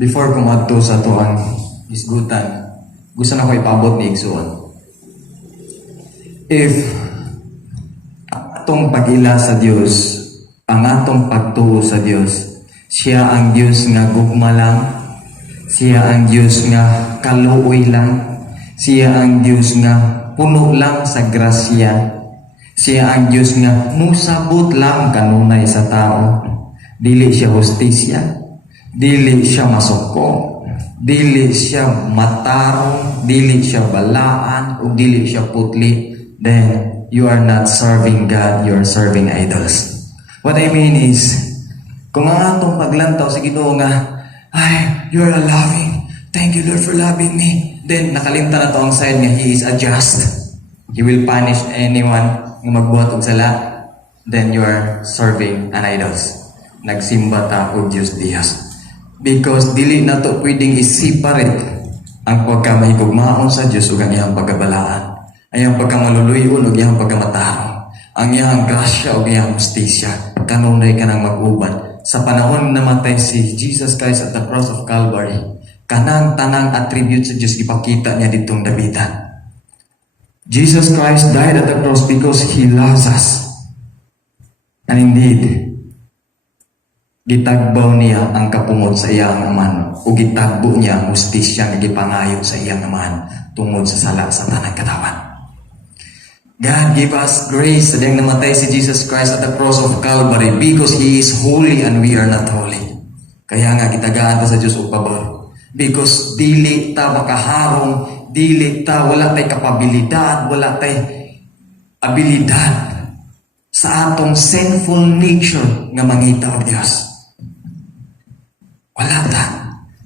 Before kumadto sa tuang isgutan, gusto na ko ipabot ni Igsoon. If atong pag-ila sa Dios, ang atong pagtuo sa Dios, siya ang Dios nga gugma lang, siya ang Dios nga kaluoy lang, siya ang Dios nga puno lang sa grasya, siya ang Dios nga musabot lang kanunay sa tao. Dili siya hustisya, dili siya masuko, dili siya matarong, dili siya balaan, o dili siya putli. Then you are not serving God, you are serving idols. What I mean is, kung ang atong paglantaw sa Ginoo nga, ay, you are loving, thank you Lord for loving me, then nakalimtan na to ang side nga He is a just. He will punish anyone nga magbuhat og sala. Then you are serving an idols. Nagsimba ta og Diyos Diyos. Because dili na to pwedeng i-separate ang pagkamahigugmaon sa Diyos ug ang iyang pagkabalaan. Ang iyang pagkamaluluyon ug iyang pagkamatao. Ang iyang grasya ug iyang justisya. Kanunay ka nang mag-uban. Sa panahon namatay si Jesus Christ at the cross of Calvary, kanang tanang attribute sa Diyos ipakita niya ditong Davidan. Jesus Christ died at the cross because He loves us. And indeed, gitagbaw niya ang kapungod sa iyang aman o gitagbo niya ang hustisya nga gipangayo sa iyang aman tungod sa sala sa tanang katawan. God give us grace sa diyang namatay si Jesus Christ at the cross of Calvary because He is holy and we are not holy. Kaya nga gitagaan ta sa Diyos og pabor. Because dili ta makaharong, dili ta, wala tay kapabilidad, wala tay abilidad sa atong sinful nature nga mangita og Dios. Wala ta.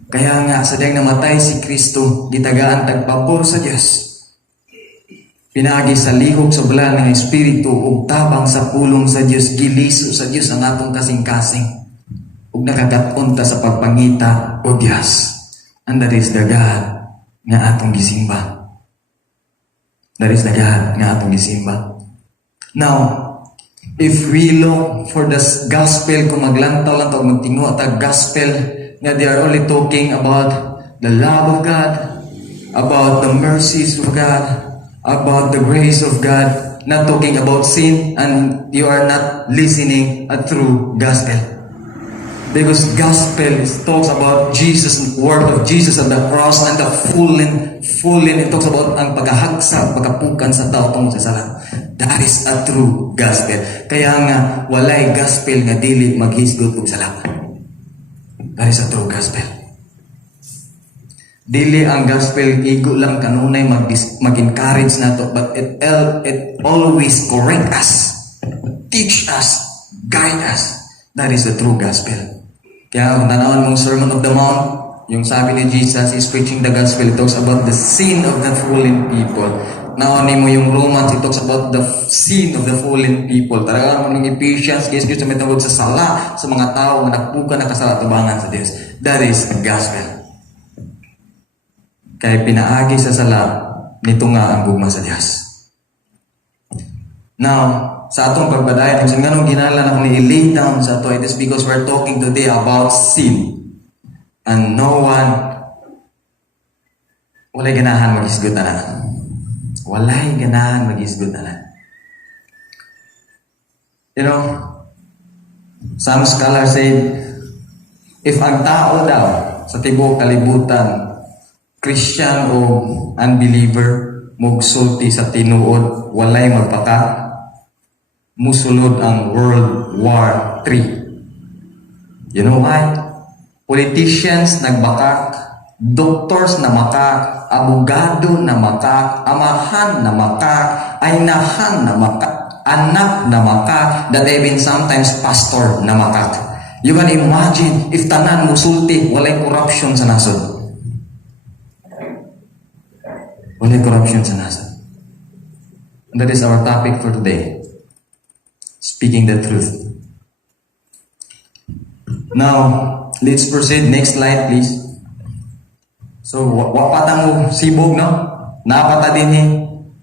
Kaya nga sa diyang namatay si Kristo, gitagaan tagpabor sa Dios. Pinagi sa lihok sa bulan ng Espiritu ug tabang sa pulong sa Dios, giliso sa Dios ang atong kasing-kasing ug nakagat-on ta sa pagpangita og Dios. And that is the God nga atong gisimba. That is the God nga atong gisimba. Now, if we look for the gospel, kung maglantaw lang ito, magtingo at gospel, nga they are only talking about the love of God, about the mercies of God, about the grace of God, not talking about sin, and you are not listening a true gospel. Because gospel talks about Jesus, word of Jesus on the cross and the full it talks about ang paghahagsag, pagkapukan sa tao tungkol sa sala. That is a true gospel. Kaya nga, walay gospel nga dili maghisgot og sala. That is a true gospel. Dili ang gospel igo lang kanunay mag-encourage nato, but it always correct us, teach us, guide us. That is the true gospel. Kaya kung tanawan mong Sermon of the Mount, yung sabi ni Jesus is preaching the gospel. It talks about the sin of the fallen people. Naonin mo yung Romans, it talks about the sin of the fallen people. Talaga mo ng Ephesians, guys, gusto may tawag sa sala sa mga tao na nagpuka na kasala-tubangan sa Diyos. That is the gospel. Kaya pinaagi sa sala, nito nga ang gugma sa Diyos. Now, sa atong pagbadayan, kung saan ganong ginalan akong i-lay down sa ito, it is because we're talking today about sin. And no one, walay ganahan mag-isgot na lang. Walay ganahan mag-isgot na lang. You know, some scholars said, if ang tao daw sa tibuok kalibutan, Christian o unbeliever, mugsulti sa tinuod, walay magpaka, musulod ang World War III. You know why? Politicians nagbakak, doctors na makak, abogado na makak, amahan na makak, aynahan na makak, anak na makak, that even sometimes pastor na makak. You can imagine if tanan musulti, walay corruption sa nasod. Walay corruption sa nasod. And that is our topic for today. Speaking the truth. Now, let's proceed. Next slide, please. So, wapata mo sibog, no? Napata din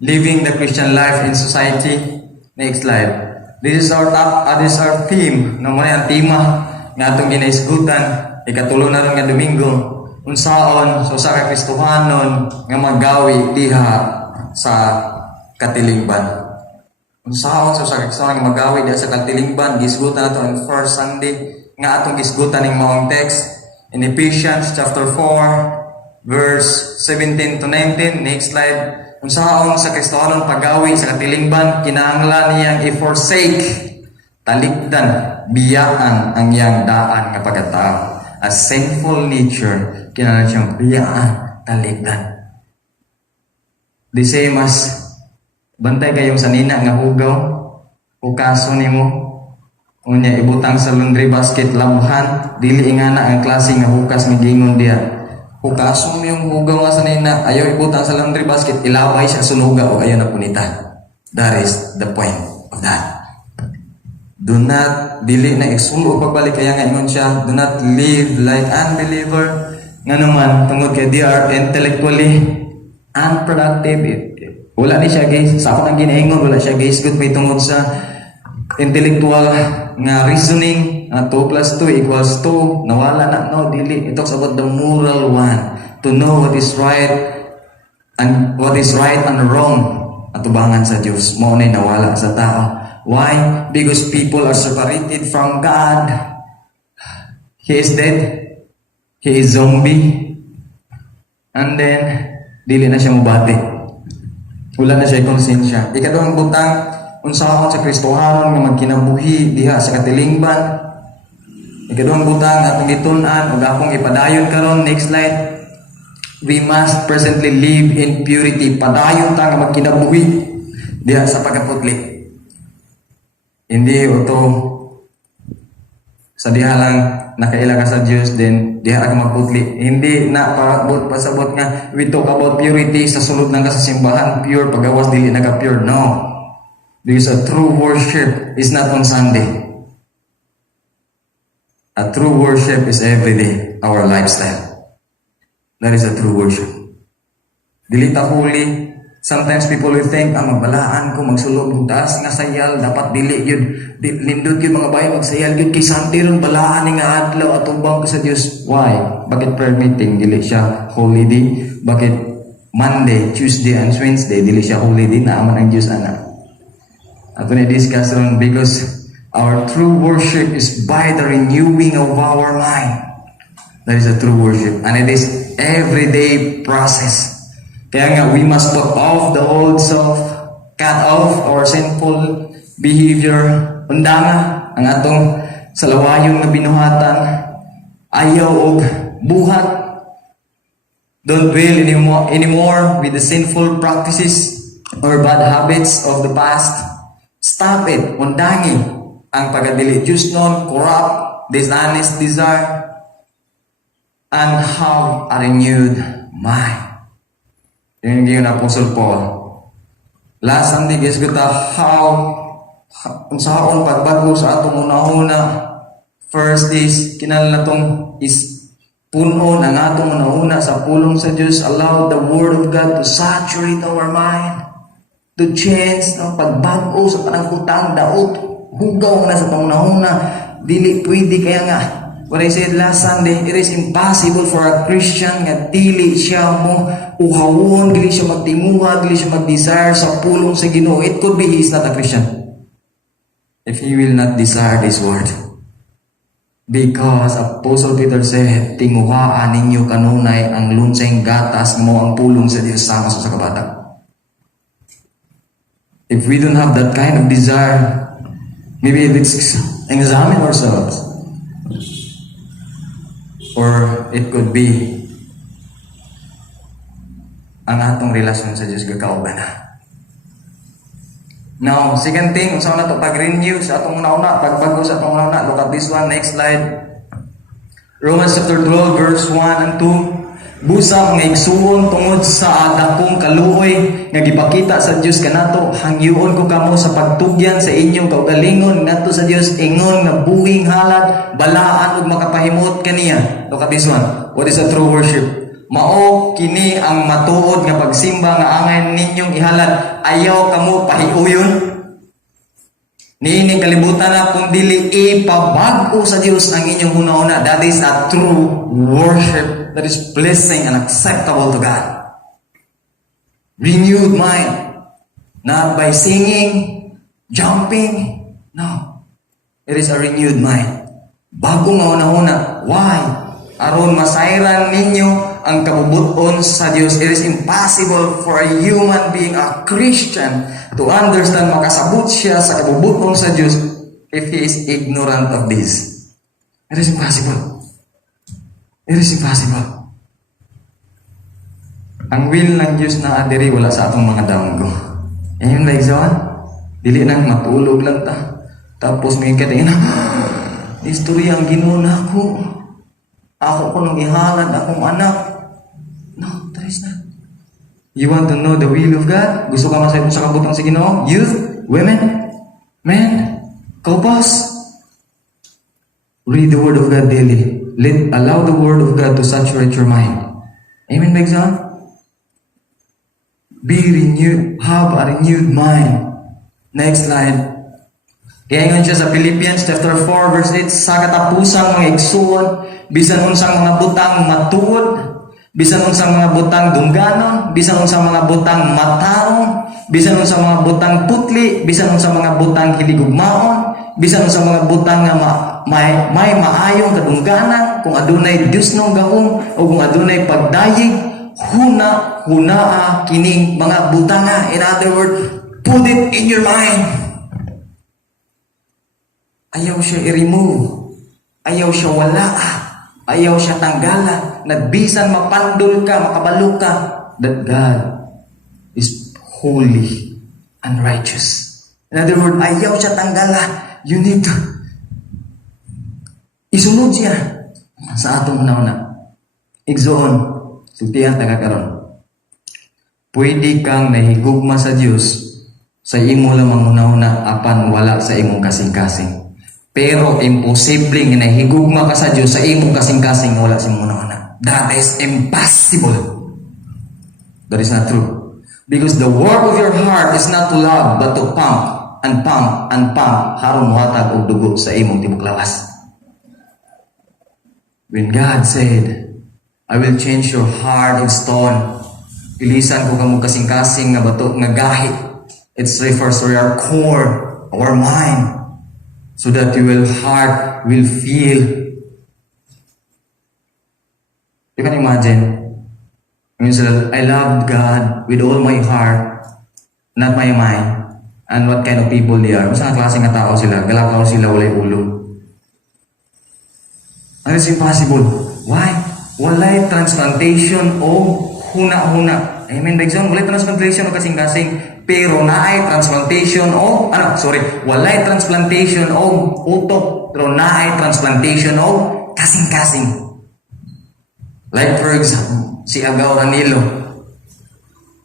living the Christian life in society. Next slide. This is our theme. No mo ang tema nga atong ginaisgutan. ikatulo na ron nga Domingo, unsaon sa usa ka Kristohanon nga maggawi diha sa katilingban. Unsaon sa usa ka Kristohanon nga maggawi diha sa katilingban, gisgutan nato ang first Sunday nga atong gisgutan ning maong text in Ephesians chapter 4 verse 17 to 19. Next slide. Unsaon sa Kristohanon paggawi sa katilingban, kinahanglan niyang i-forsake, talikdan, biyaan ang iyang daan nga pagkatao. A sinful nature, kinahanglan siyang biyaan, talikdan. The same as bantay kayong sanina nga hugaw, hukaso nimo, unya ibutang sa laundry basket labhan, dili ingana ang klase nga hukas nga gingon diha. Hukaso mo yung hugaw nga sanina, ayaw ibutang sa laundry basket, ilaway siya sunuga o ayaw na punita. That is the point of that. Do not, dili na iksulo pagbalik kaya nga ingon siya, do not live like unbeliever. Nga naman, tungod kay they are intellectually unproductive. Wala ni siya guys, sa ako nang ginaingon, wala siya guys, good may tungod sa intellectual nga reasoning, 2 plus 2 equals 2, nawala na, no, dili. It talks about the moral one, to know what is right and wrong, atubangan sa Diyos, mao nay nawala sa tao. Why? Because people are separated from God. He is dead, he is zombie, and then dili na siya mubati, wala na siya konsensya. Ikaduhang butang, unsaon sa Kristohanon nga magkinabuhi diha sa katilingban. Ikaduhang butang atong gitun-an ug akong ipadayon karon. Next slide. We must presently live in purity. Padayon ta nga magkinabuhi diha sa pagkaputli. Hindi uto sa diha lang nakaila ka sa Dios then diha ka magputli. Hindi na pasabot nga we talk about purity sa sulod ng kasasimbahan, pure pagawas dili naga pure. No. Because a true worship is not on Sunday. A true worship is every day, our lifestyle. That is a true worship. Dili ta huli. Sometimes people will think, magbalaan ko, magsulog ng taas nga sayal, dapat dili yun. Lindot yun mga bayan, magsayal yun. Kay Sunday ron, balaan nga adlaw at tumbang ko sa Diyos. Why? Bakit prayer meeting, dili siya holy day? Bakit Monday, Tuesday, and Wednesday, dili siya holy day? Naaman ang Diyos, anak. Ato na discuss ron because our true worship is by the renewing of our mind. That is a true worship. And it is everyday process. Kaya nga, we must put off the old self, cut off our sinful behavior, undanga ang atong salawayong na binuhatan, ayaw og buhat. Don't dwell anymore with the sinful practices or bad habits of the past. Stop it. Undangi ang pagdili Diyos nun, corrupt, dishonest desire, and have a renewed mind. Yung yung Apostle Paul. Last Sunday, guys, kita unsaon pagbago sa atong una-una. First is, kinalalatong is punon ang atong una-una sa pulong sa Diyos. Allow the Word of God to saturate our mind, to change, no? Pagbago sa panagkutang daot, hugaw na sa una-una. Dili pwede kaya nga. What I said last Sunday, it is impossible for a Christian nga dili siya mo uhawon, dili siya magtimuha, dili siya mag-desire sa pulong sa Ginoo. It could be he is not a Christian if he will not desire this word. Because Apostle Peter said, tinguhaan ninyo kanunay ang lunseng gatas mo ang pulong sa Diyos sama sa kabata. If we don't have that kind of desire, maybe let's examine ourselves. Or it could be ang atong relasyon sa Diyos gakauban na. Now, second thing, unsa na to pag-renew sa atong una-una, pagbago sa atong una-una. Look at this one, next slide. Romans chapter 12, verse 1 and 2. Busa nga igsuon tungod sa dakong kaluoy nga gipakita sa Dios kanato, hangyoon ko kamo sa pagtugyan sa inyong kaugalingon ngadto sa Dios, ingon nga buhing halad, balaan ug makapahimot kaniya. Look at this one. What is a true worship? Mao kini ang matuod nga pagsimba nga angay ninyong ihalad, ayaw kamo pahiuyon. Niining kalibutan na kung dili ipabag-o sa Dios ang inyong una-una. That is a true worship that is pleasing and acceptable to God. Renewed mind. Not by singing, jumping. No. It is a renewed mind. Bago nga una-una. Why? Aron masayran ninyo ang kabubuton sa Dios. It is impossible for a human being, a Christian, to understand, makasabot siya sa kabubuton sa Dios if he is ignorant of this. It is impossible. It is impossible. Ang will ng Diyos na adiri wala sa atong mga daunggo. Ayun ba, Igzawan? Dili nang matulog lang ta. Tapos may katingin na, istorya ang Ginoo nako. Ako ko nang ihalad akong anak. No, that is not. You want to know the will of God? Gusto ka masayot sa kabutang sa Ginoo? Youth, women, men, couples. Read the Word of God daily. Allow the Word of God to saturate your mind. Amen, ba, Igzawan? Be renewed, have a renewed mind. Next slide. Kaya ngayon siya sa Philippians chapter 4 verse 8, sa katapusang mga igsuon, bisan unsang mga butang matuod, bisan unsang mga butang dungganon, bisan unsang mga butang matarong, bisan unsang mga butang putli, bisan unsang mga butang hiligugmaon, bisan unsang mga butang nga may maayong kadungganan, kung adunay Dios nung gahom o kung adunay pagdayig, hunaa kining mga butanga. In other words, put it in your mind. Ayaw siya i-remove. Ayaw siya wala. Ayaw siya tanggala. Nagbisan mapandol ka, makabalo ka, that God is holy and righteous. In other words, ayaw siya tanggala. You need to isunod siya sa atong una-una. Igsoon. Sultihan tagakaron. Pwede kang nahigugma sa Dios sa imo lamang una-una apan wala sa imong kasing-kasing. Pero imposible nga nahigugma ka sa Dios sa imong kasing-kasing wala sa imong una-una. That is impossible. That is not true. Because the work of your heart is not to love but to pump and pump and pump haron muhatag og dugo sa imong tibok lawas. When God said, I will change your heart of stone. Ilisan ko kamo kasing-kasing nga bato nga gahit. It refers to your core, our mind, so that your heart will feel. You can imagine. I love God with all my heart, not my mind. And what kind of people they are? Saan klaseng nga tao sila? Galakaw sila, walay ulo. And it's impossible. Why? Walay transplantation o huna-huna. Amen, Begson? Walay transplantation o kasing-kasing. Pero naay transplantation o, walay transplantation o utok. Pero naay transplantation o kasing-kasing. Like for example, si Agaw Ranilo.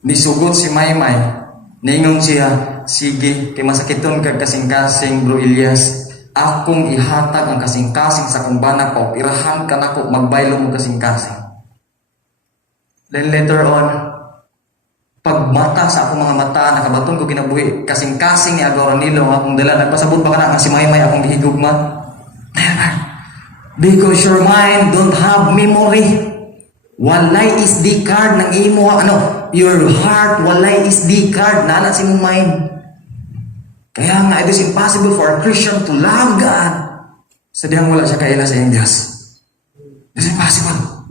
Nisugot si Maymay. Ningon siya, sige, kay masakiton kag kasing-kasing, Bro Elias. Akong ihatag ang kasing-kasing sa kumbana, paupirahan ka na ko, magbaylo mo kasing-kasing. Then later on, pagmata sa akong mga mata, nakabaton ko kinabuhi, kasing-kasing ni Agaw Ranilo, akong dala, nagpasabot ba ka na, ang si Maymay akong gihigugma? Never. Because your mind don't have memory. Walay SD card ng imo, your heart, walay SD card, nana si mong mind. Kaya nga, it is impossible for a Christian to love God. Sadyang wala siya kaila sa iyong Diyos. It is impossible.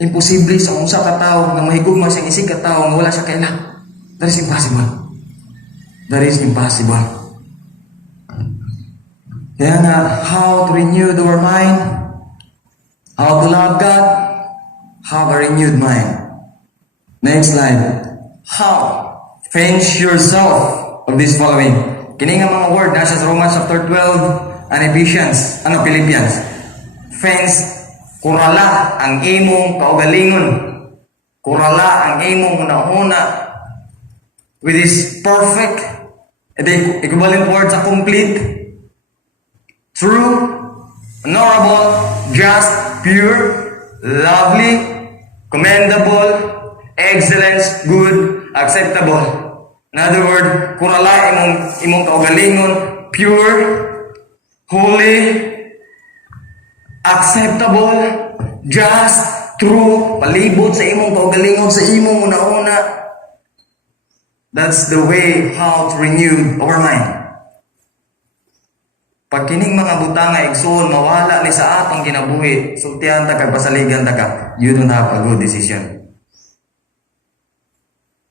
Imposible sa unsa ka tao, nga mahigugma siyang isig ka tao, nga wala siya kaila. That is impossible. That is impossible. Kaya nga, how to renew our mind, how to love God, have a renewed mind. Next slide. How? Fence yourself of this following. Kini nga mga word nasa sa Romans chapter 12 and Ephesians, Philippians. Fence, kurala ang imong kaugalingon. Kurala ang imong una-una with this perfect, the equivalent word sa complete, true, honorable, just, pure, lovely, commendable, excellence, good, acceptable. In other words, kurala imong kaugalingon, pure, holy, acceptable, just, true, palibot sa imong kaugalingon sa imong una-una. That's the way how to renew our mind. Pag kining mga butanga igsoon mawala ni sa atong kinabuhi, sultihan ta kag pasaligan ta ka, you don't have a good decision.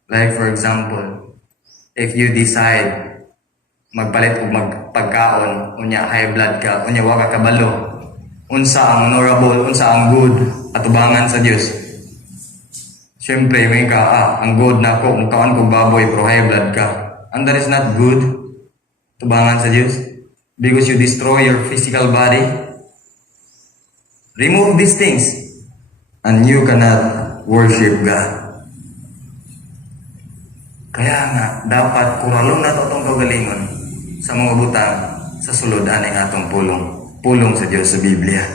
Like for example, if you decide magpalit og magpagkaon, unya high blood ka, unya wa ka kabalo, unsa ang honorable, unsa ang good atubangan sa Dios. Siyempre may ka, ang good na ko, mukhaan ko baboy pero high blood ka. And that is not good atubangan sa Dios. Because you destroy your physical body. Remove these things and you cannot worship God. Kaya nga, dapat kuralon na itong kagalingon sa mga butang sa suludan ng atong pulong sa Diyos sa Biblia.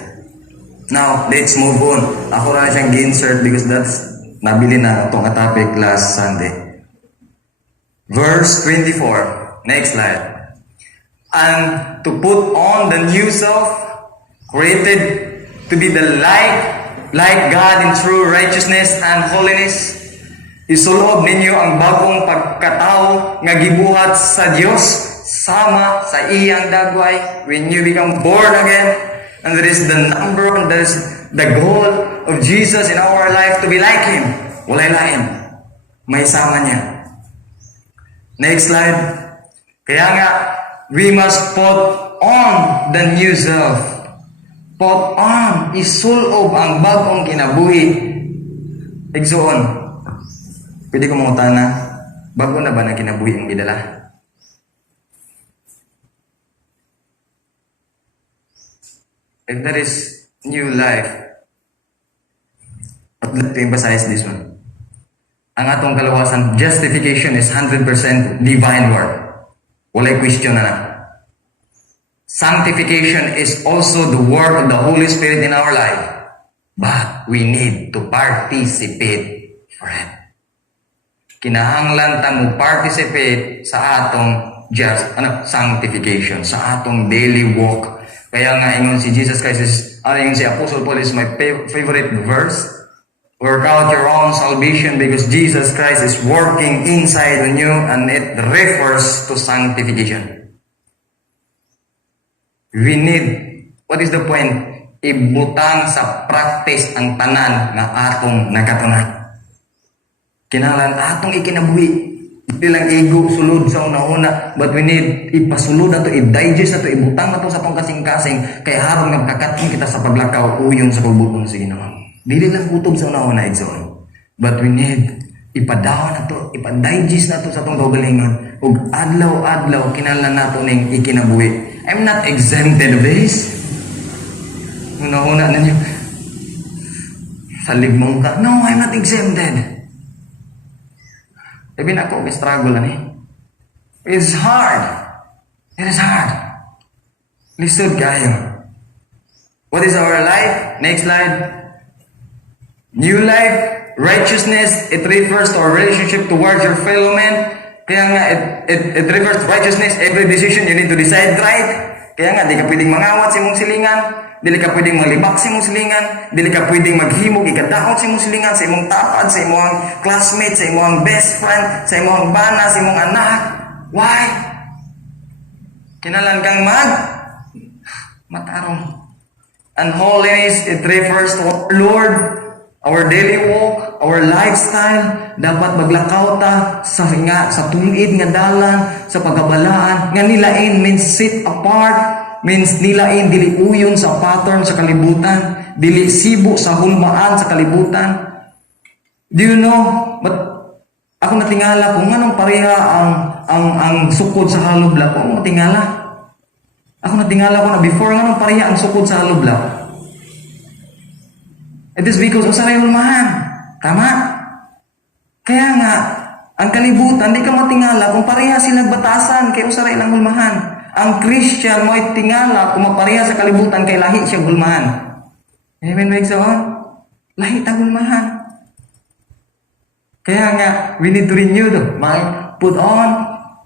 Now, let's move on. Ako na siyang insert because that's nabili na itong topic last Sunday. Verse 24. Next slide. And to put on the new self, created to be the like God in true righteousness and holiness. Isulob ninyo ang bagong pagkatao nga gibuhat sa Dios sama sa iyang dagway when you become born again. And that is the number one, that is the goal of Jesus in our life, to be like Him. Walay lain. May sama niya. Next slide. Kaya nga, we must put on the new self. Put on, isulob ang bagong kinabuhi. Igsoon. Pwede ko mangutana, bago na ba na kinabuhi ang gidala? If there is new life, I'd like to emphasize this one. Ang atong kalawasan, justification is 100% divine work. Walay question na. Sanctification is also the work of the Holy Spirit in our life. But we need to participate for it. Kinahanglan ta mo participate sa atong sanctification, sa atong daily walk. Kaya nga ingon si Jesus Christ ingon si Apostle Paul is my favorite verse. Work out your own salvation because Jesus Christ is working inside on you, and it refers to sanctification. We need, what is the point? Ibutang sa practice ang tanan nga atong nakatunay. Kinahanglan atong ikinabuhi. Hindi lang ego, sulod sa una-una, but we need ipasulod na to, i-digest na to, ibutang na to sa itong kasing-kasing, kaya harong nga kakatong kita sa paglakaw, uyon sa pagbuton sa Ginoo. Dili lang kutob sa una-una igsoon. But we need ipadawon na to, ipadigest na to sa itong kaugalingon. Ug adlaw-adlaw kinahanglan nato ning ikinabuhi. I'm not exempted of this. Una-una na niyo. Saligmong ka. No, I'm not exempted. Even ako, may struggle na ni. It's hard. It is hard. Lisod kayo. What is our life? Next slide. New life, righteousness, it refers to our relationship towards your fellow man. Kaya nga, it refers to righteousness. Every decision, you need to decide right. Kaya nga, di ka pwedeng mangawat sa imong silingan. Dili ka pwedeng malibak sa imong silingan. Dili ka pwedeng maghimog, ikadaot sa imong silingan, sa imong tapad, sa imong classmate, sa imong best friend, sa imong bana, sa imong anak. Why? Kinalan kang matarong. And holiness, it refers to our Lord, our daily walk, our lifestyle. Dapat maglakaw ta sa tungid nga dalan, sa pagabalaan. Nga nilain means sit apart, means nilain dili uyon sa pattern sa kalibutan, dili sibo sa hulmaan sa kalibutan. Do you know? But ako natingala kung anong pareha ang sukod sa hollow block. Ako natingala ko na before anong pareha ang sukod sa hollow block. It is because usaray hulmahan. Tama? Kaya nga, ang kalibutan, di ka matingala kung pareha silang batasan kay usaray lang hulmahan. Ang Christian mo ay tingala kung mapareha sa kalibutan kay lahi siya hulmahan. Amen, make so on? Lahi tang hulmahan. Kaya nga, we need to renew the mind, put on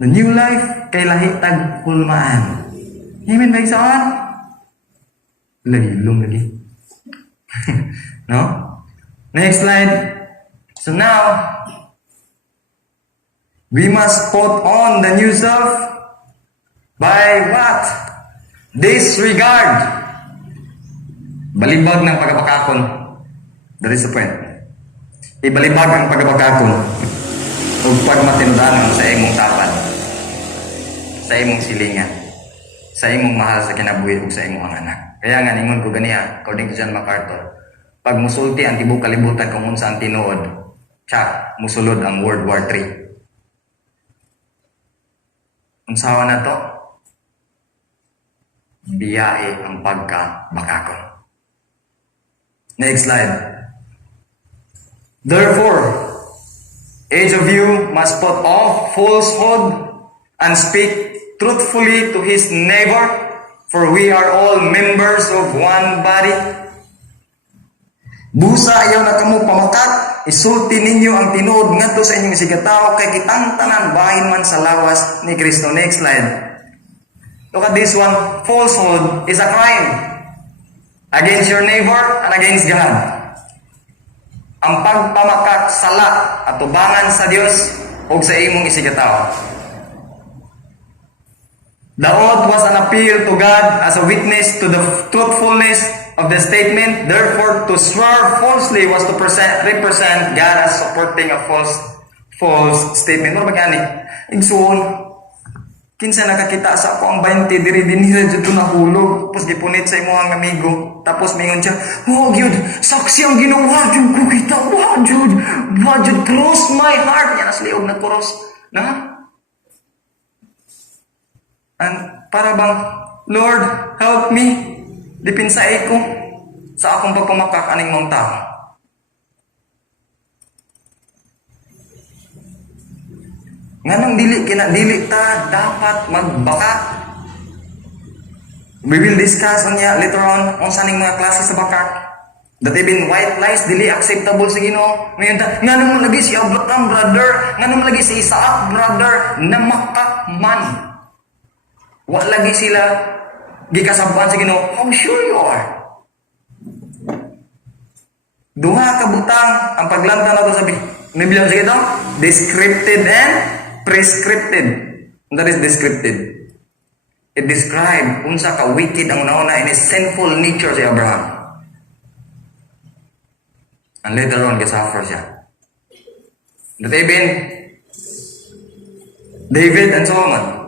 The new life kay lahitag kulmaan. Amen ba iksaon? Lahilong lagi. No? Next slide. So now, we must put on the new self by what? Disregard. Balibag ng pagkapakakon. That is the point. Ibalibag ang pagkapakakon. O pagmatindanan sa imong tapat. Sa imong silingan. Sa imong mahal sa kinabuhi o sa imong anak. Kaya nga ningon ko ganiya, according to John MacArthur, pag musulti ang tibok kalibutan kung unsa ang tinuod, musulod ang World War III. Unsawa na to? Biyahe ang pagkabakakon. Next slide. Therefore, each of you must put off falsehood and speak truthfully to his neighbor, for we are all members of one body. Busa ayaw na kamo pamakat, isulti ninyo ang tinuod ngadto sa inyong sigataw kay kitang tanan bahin man sa lawas ni Kristo. Next slide. Look at this one. Falsehood is a crime against your neighbor and against God. Ang pagpamakak sala at tubangan sa Dios o sa imong isigataw. The oath was an appeal to God as a witness to the truthfulness of the statement. Therefore, to swear falsely was to represent God as supporting a false statement. Ano ba gani? Igsoon, kinsa nakakita sa ako ang 20 diri dinira dito nahulog. Tapos gipunit sa imuhang amigo. Tapos mingon siya, "Oh, Gud, saksi ang ginawa jud ko kita. Wow, Jud. Wow, Jud, cross my heart." Yan as liog na cross. Na? And para bang, Lord, help me. Dipinsay ko sa akong pagpamakak aning mga tao. Nganong dili ta dapat magbaka. We will discuss on ya later on saning mga klase sa bakak. That even white lies dili acceptable sa Ginoo. Ngayon ta, nganong man lagi si Abraham brother, nganong man lagi si Isaac brother na makak man. Wa lagi sila gikasabuan sa Ginoo. How sure you are? Duha ka butang ang paglanta nato sa Biblia sa ito, descripted and prescripted. That is descripted. It described unsa ka wicked ang nauna in his sinful nature si Abraham. And later on, gasuffer siya. That even David and Solomon.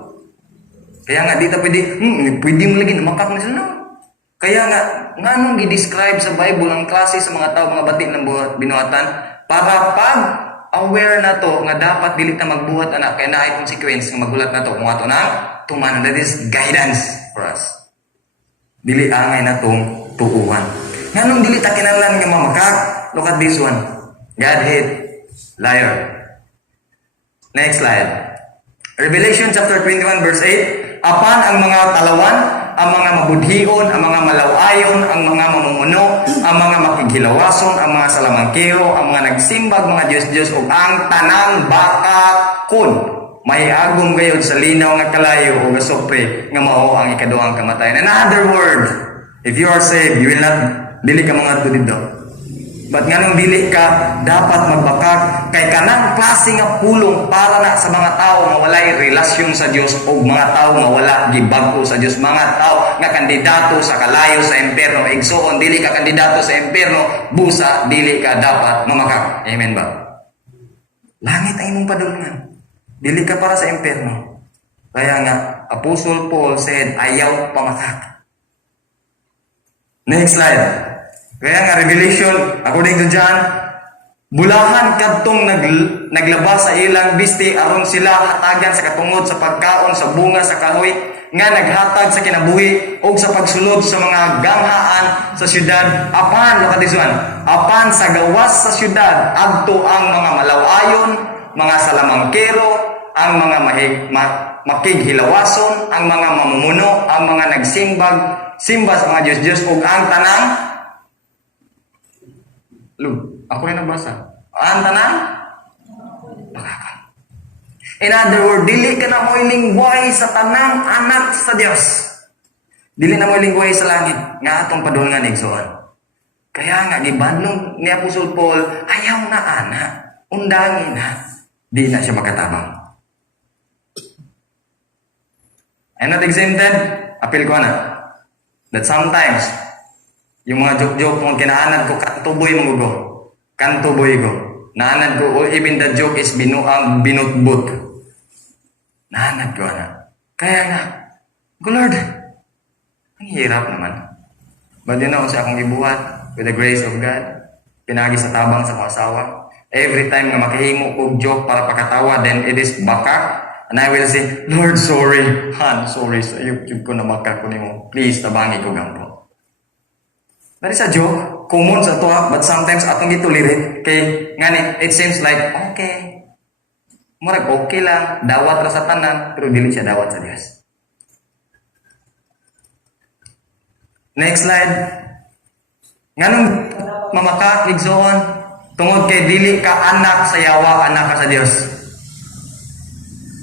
Kaya nga, di ta pwede mo lagi namakak na sila. Kaya nga, nganong i-describe sa Bible ang klase sa mga tao, mga batik ng binuhatan, para pag aware na to, nga dapat dili ta magbuhat anak, kaya na ay consequence ng magulat na to, kung ato na, tuman, that is guidance for us. Dili angay na tong tuuhan. Nganong dili ta kinahanglan nga mamakak? Look at this one. Godhead, liar. Next slide. Revelation chapter 21 verse 8. Apan ang mga talawan, ang mga mabudhion, ang mga malawayon, ang mga mamumuno, ang mga makighilawason, ang mga salamangkero, ang mga nagsimbag, mga Diyos-Diyos, o ang tanang bakakon. May agong gayod sa linaw nga kalayo o gasopre nga mao ang ikaduhang kamatayan. In other words, if you are saved, you will not dili ka mga dito. But nganong dili ka dapat magbakak kay kanang klase nga pulong para na sa mga tao nga walay relasyon sa Dios o mga tao nga wala gibag-o sa Dios, mga tao nga kandidato sa kalayo sa impierno. Igsoon dili ka kandidato sa impierno, busa dili ka dapat mamakak. Amen ba? Langit ay imong padulungan. Dili ka para sa impierno. Kaya nga Apostle Paul said, ayaw pamakak. Next slide. Kaya nga Revelation, according to John, bulahan kadtong naglabas sa ilang bisti aron sila hatagan sa katungod sa pagkaon sa bunga sa kahoy nga naghatag sa kinabuhi o sa pagsulod sa mga gamhaan sa syudad. Apan, look at this one, apan sa gawas sa syudad adto ang mga malawayon, mga salamangkero, ang mga makighilawason, ang mga mamumuno, ang mga nagsimba sa mga Diyos-Diyos ug ang tanang ako rin nagbasa. Ang tanang? Bakakon. In other words, dili ka na mo'y lingway sa tanang anak sa Dios. Dili na mo'y lingway sa langit nga atong padulngan igsoon. Kaya nga gibadlong ni Apostol Paul, ayaw na ana, undangin na. Di na siya makatabang. I'm not exempted, appeal ko na. That sometimes, yung mga joke-joke kung kinaanad ko, kantuboy mo ko. Kantuboy ko. Naanad ko, or even the joke is binutbut. Naanad ko na. Kaya nga, Lord, ang hirap naman. But you know, sa akong ibuhat, with the grace of God, pinagi sa tabang sa mga asawa. Every time na makahimo ko joke para pakatawa, then it is baka. And I will say, Lord, sorry. Han, sorry sa YouTube ko na makakuni mo. Please, tabangi ko gampo. That is a joke. Common sa to, but sometimes atong gitulirit. Kay, ngani, it seems like, okay. Murag okay lang, dawat ra sa tanan, pero dili siya dawat sa Dios. Next slide. Nganong mamaka, igsoon, tungod kay dili ka anak sa yawa, anak ka sa Dios.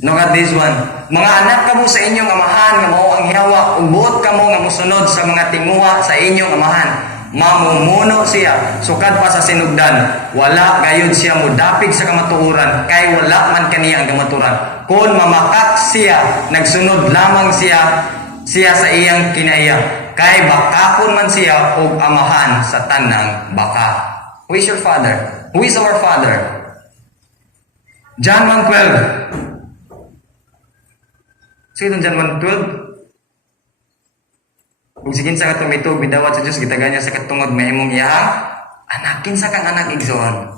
Look at this one. Mga anak kamo sa inyong amahan nga mao ang yawa, ug buot kamo nga mosunod sa mga tinguha sa inyong amahan. Mamumuno siya sukad pa sa sinugdan, wala gayud siya mudapig sa kamatuoran, kay wala man kaniya ang kamatuoran. Kung mamakak siya, nagsunod lamang siya sa iyang kinaiya, kay bakakon man siya og amahan sa tanang baka. Who is your father? Who is our father? John 1:12. Sige John 1:12. Kung sige sa katong ito, bidawat sa Diyos, gitagan niya sa katungod, may imong iyahang anak. Kinsa kang anak igsoon.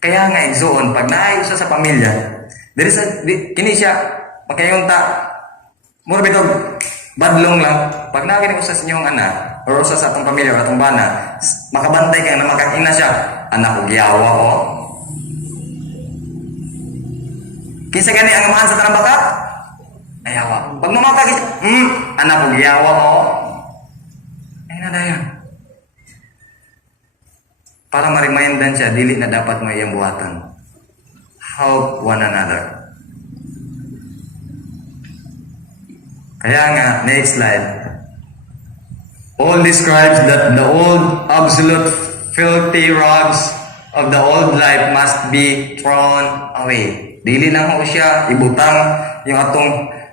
Kaya nga igsoon, pag naayos sa pamilya, kini siya, pagkayon ta, mura bitog, badlong lang, pag naagin sa inyong anak, or sa atong pamilya, or atong bana, makabantay kayo na makakina siya, anak ko giyawa ko. Kinsa gani ang amahan sa tanang baka? Ayawa. Pag mamakagit, anak ko giyawa ko. Dayan. Para ma-remindan siya, dili na dapat mo iyang buhatan. Help one another. Kaya nga, next slide. Paul describes that the old, absolute, filthy rags of the old life must be thrown away. Dili lang ho siya, ibutang yung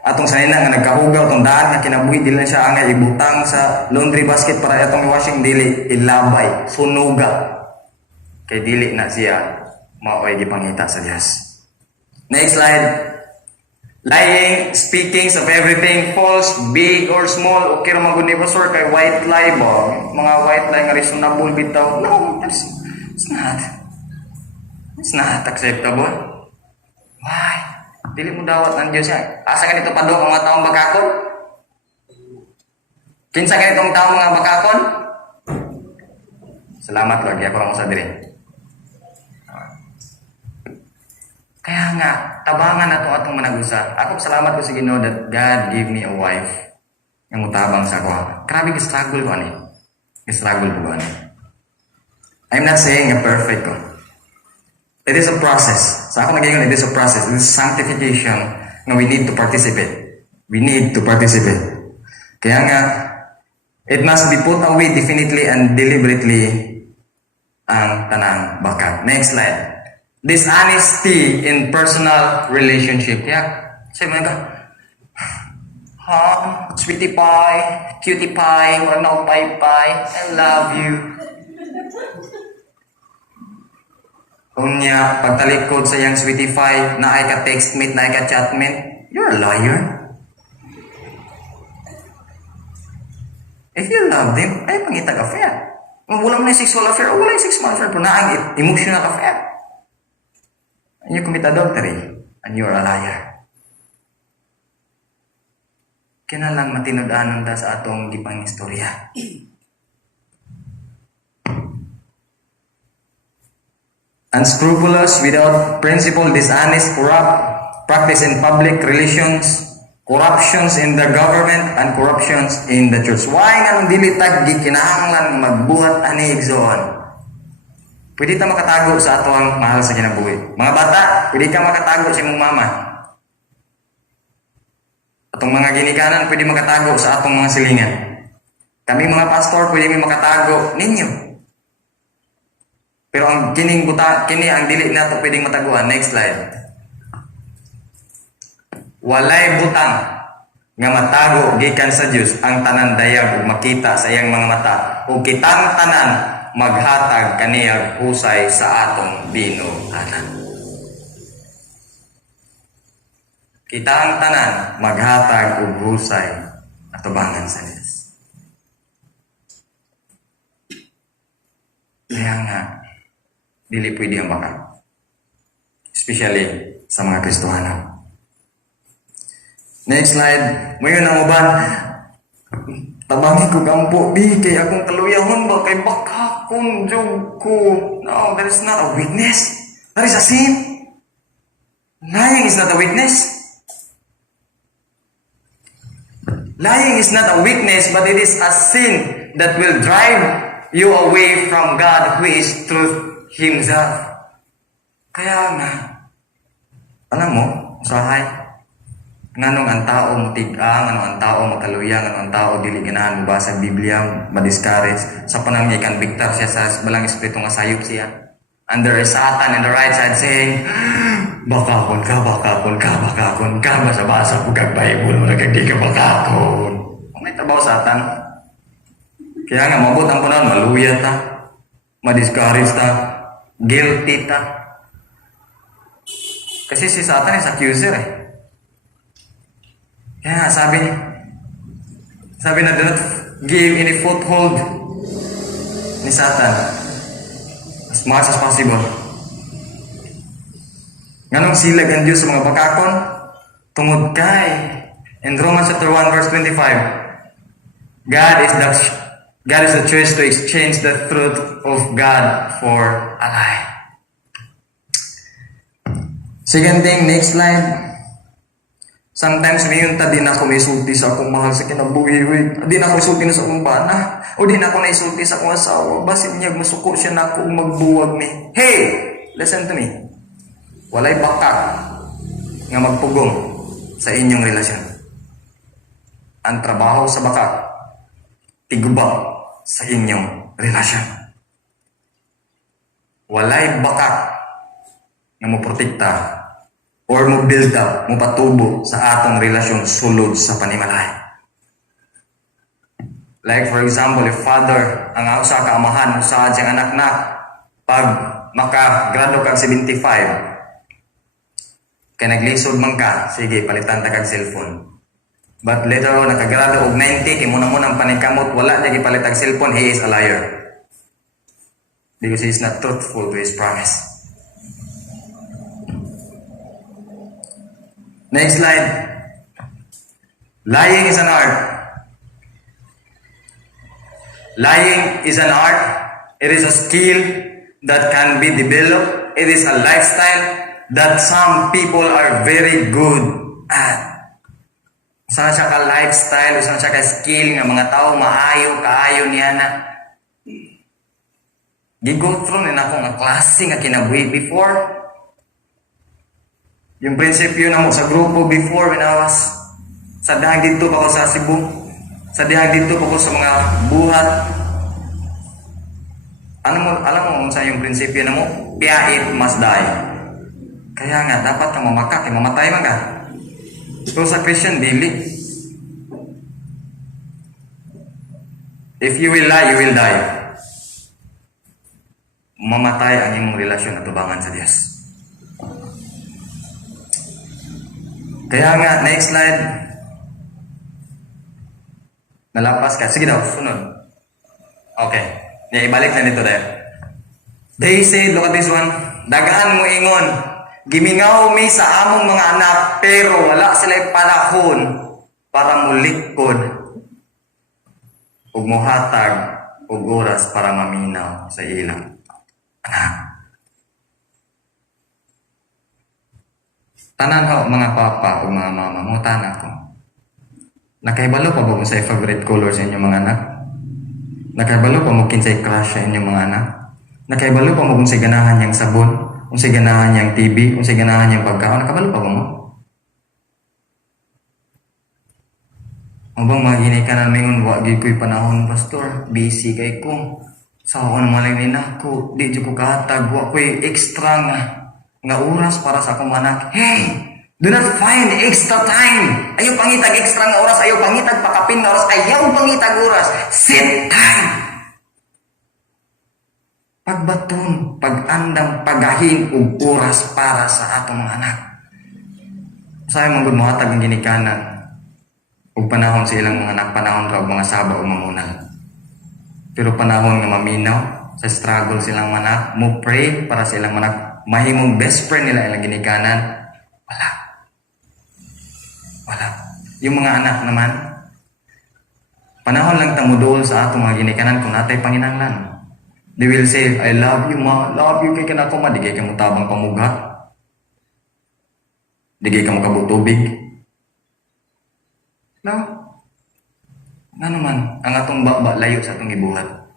atong sanina nga nagkahugaw tong daan nga kinabuhi, dili na siya angay ibutang sa laundry basket para atong washing, dili ilabay, sunuga. Kay dili na siya maoy gipangita sa Dios. Next slide. Lying, speaking of everything false, big or small, okay ra man gud ni pastor kay white lie ba? Mga white lie nga reasonable bitaw. No, it's not acceptable. Why? Dili mo dawat ng Diyos yan. Asa ganito pa doon mga taong bakakon? Kinsa ganitong taong mga bakakon? Salamat Lord, ako lang sa diri. Kaya nga, tabangan na ito atong managusa. Ako salamat ko sa Ginoo that God gave me a wife nga mutabang sa ako. Grabe, gistruggle ko ani. Gistruggle ko ani. I'm not saying a perfect ko. It is a process. Sa ako nag-iingon, it is a process. It is sanctification na we need to participate. We need to participate. Kaya nga, it must be put away definitely and deliberately ang tanang bakat. Next slide. Dishonesty in personal relationship. Yeah. Say mo ka, sweetie pie, cutie pie, wala na pie, I love you. Unya, pagtalikod sa yang sweetie pie, na ay ka textmate, na ay ka chatmate, you're a liar. If you love them, ay pangitag affair. Kung wala mo na sexual affair, o wala yung sexual affair, pero na ang emotional affair. And you commit adultery, and you're a liar. Kinalang matinud-anon da sa atong gipang istorya. Unscrupulous, without principle, dishonest, corrupt, practice in public relations, corruptions in the government, and corruptions in the church. Why nga nung dilitag gikinahanglan magbuhat ani igsoon? Pwede ta makatago sa atong mahal sa kinabuhi. Mga bata, pwede ka makatago sa imong mama. Atong mga ginikanan pwede makatago sa atong mga silingan. Kami mga pastor pwede may makatago ninyo. Pero ang kini ang dili nato pwedeng mataguan. Next slide. Walay butang nga matago gikan sa Dios ang tanan dayag ug makita sa iyang mga mata ug kitang tanan maghatag kaniyang husay sa atong binuhanan. Kitang tanan maghatag og husay atubangan sa Dios. Kaya nga dili pwede ang baka. Especially sa mga Kristohano. Next slide. Ngayon ang uban. Tabangi ko gampo. Di kay akong kaluyahon ba? Kay baka kong jog ko. No, that is not a weakness. That is a sin. Lying is not a weakness. Lying is not a weakness, but it is a sin that will drive you away from God who is truth Himself. Kaya nga, alam mo, usahay, nganong ang tao matigang, anong ang tao makaluyang, anong ang tao dili ganahan mo basa Biblia, madiscourage, sa panang ikanbiktar siya sa balang espiritu nga sayop siya. And there is Satan in the right side saying, bakakon ka, basa-basa po kag Bible, nagagdi ka bakakon. May trabaho Satan. Kaya nga, mabot ang punan, maluya ta, madiscourage ta, guilty ta. Kasi si Satan is accuser eh. Kaya sabi na do not give any foothold ni Satan as much as possible. Nganong silag ang Diyos sa mga bakakon? Tungod kay in Romans chapter 1 verse 25, God is the choice to exchange the truth of God for a lie. Second thing, next slide. Sometimes ngayon ta din ako naisulti sa akong mahal sa kinabuhi. Di na ako isulti na sa akong bana. O di na ako naisulti sa akong asawa. Basin niya, masuko siya na ako magbuwag ni. Hey! Listen to me. Walay bakak nga magpugong sa inyong relasyon. Ang trabaho sa bakak, tigubak sa inyong relasyon. Walay bakak nga moprotekta or mo build up, mo patubo sa atong relasyon sulod sa panimalay. Like for example, if father, ang usa ka amahan, usa siyang anak na, pag makagrado kag 75, kay naglisod man ka, sige, palitan ta kag cellphone. But later on, nakagrado og 90, kay muna-munang panikamot, wala niya gipalit ang cellphone, he is a liar. Because he is not truthful to his promise. Next slide. Lying is an art. Lying is an art. It is a skill that can be developed. It is a lifestyle that some people are very good at. Usa siya ka lifestyle, usa siya ka skill nga mga tao kaayo niya na. Gigo through na ako nga klase nga kinabuhi before. Yung prinsipyo na mo sa grupo before when I was sa dahang dito pa ko sa Cebu, sa dahang dito pa ko sa mga buhat. Alam mo sa yung prinsipyo na mo, piyait must die. Kaya nga, dapat kang mamakak, mamatay man ka. So sa Christian, dili. If you will lie, you will die. Mamatay ang imong relasyon at tubangan sa Diyos. Kaya nga, next slide. Nalapas ka. Sige daw, sunod. Okay. Ibalik na nito dahil. They said, look at this one. Dagaan mo ingon. Gimingaw mi sa among mga anak, pero wala sila panahon para mulikod ug mohatag ug oras para maminaw sa ilang anak. Tanan ho, mga papa o mga mama, mga tanan ko. Nakaibalo pa ba mo sa favorite color sa inyong mga anak? Nakaibalo pa mo kinsay crush sa inyong mga anak? Nakaibalo pa mo kung sa ganahan niyang sabon, kung sa ganahan niyang TV, kung sa ganahan niyang pagkaon? Nakabalo pa ba mo? Abang magini ka na mingon, wag ko'y panahon, pastor. Busy kay ko. Sa ako naman lang nako, di ko kahatag, wag ko'y extra nga oras para sa akong anak. Hey! Do not find extra time. Ayaw pangitag extra nga oras, ayaw pangitag pakapin nga oras, ayaw pangitag oras. Sit time. Pagbaton, pag-andam, pagahin ug oras para sa atong mga anak. Sabi mong good mga tag ginikanan ug panahon sa ilang mga anak, panahon ra og mga saba o mamunal. Pero panahon nga maminaw sa struggle silang manak, mo pray para sa ilang manak, mahimong best friend nila ilang ginikanan. Wala. Yung mga anak naman, panahon lang tamudol sa atong mga ginikanan kung natay panginahanglan. They will say, I love you, ma. Love you kay kanako, ma. Di kay ka mo tabang pamugha. Di kay ka mo kabutubig. No? Nga naman, ang atong baba layo sa atong ibuhat.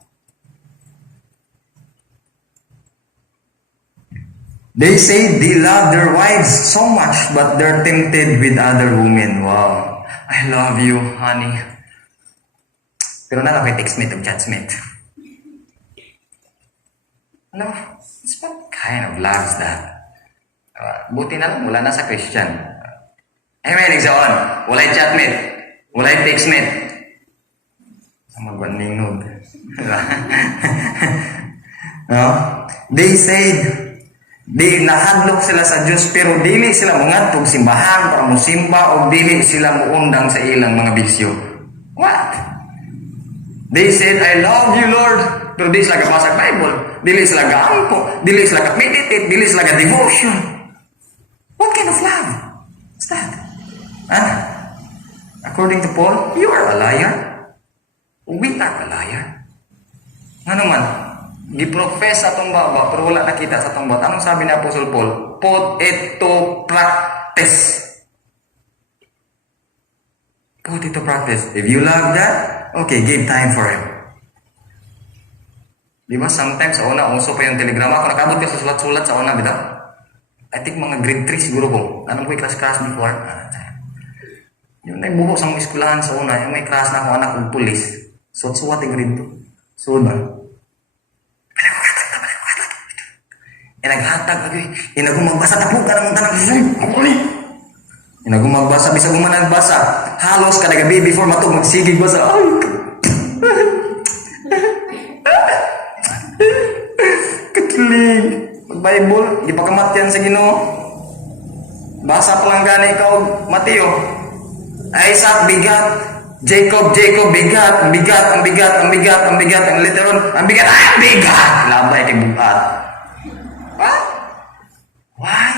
They say they love their wives so much, but they're tempted with other women. Wow. I love you, honey. Pero na kay textmate o chatmate. Ano? It's what kind of love is that? Buti na lang, wala na sa Christian. May nagsaon. Walay chatmate. Walay textmate. Magwaningnog. No? They say, di nahadlok sila sa Diyos pero dili sila mungadtog simbahan para musimba o dili sila muundang sa ilang mga bisyo. What? They said, I love you, Lord. Pero di sila kapasag Bible. Dili sila gaampo. Dili sila ka-meditate. Dili sila ka-devotion. What kind of love is that? Huh? According to Paul, you are a liar. We are a liar. Nga naman, giprofess sa itong baba, pero wala nakita sa itong baba. Anong sabi ni Apostle Paul? Put it to practice. Put it to practice. If you love that, okay, give time for it. Di ba? Sometimes sa una, uso pa yung telegrama. Ako nakabot ka sa sulat-sulat sa una, bitaw. I think mga grade 3 siguro ko. Anong ko yung class before? Yung naibuho sa mga eskulahan sa una, yung may class na akong anak ng pulis. Suwat-suwat yung grade 2. So, ba? Naghatag ako eh. Inagumagbasa tapog ka ng tanang. Inagumagbasa, bisa gumanag-basa. Halos kada gabi before matug magsigig basa. Ay! Katulig. Mag-Bible, ipakamat yan sa Ginoo. Basa pa lang gani ikaw, Mateo. Isaac, bigat. Jacob, bigat. Ang bigat. Ang literon, ang bigat. Labay kay bugat. What? Why?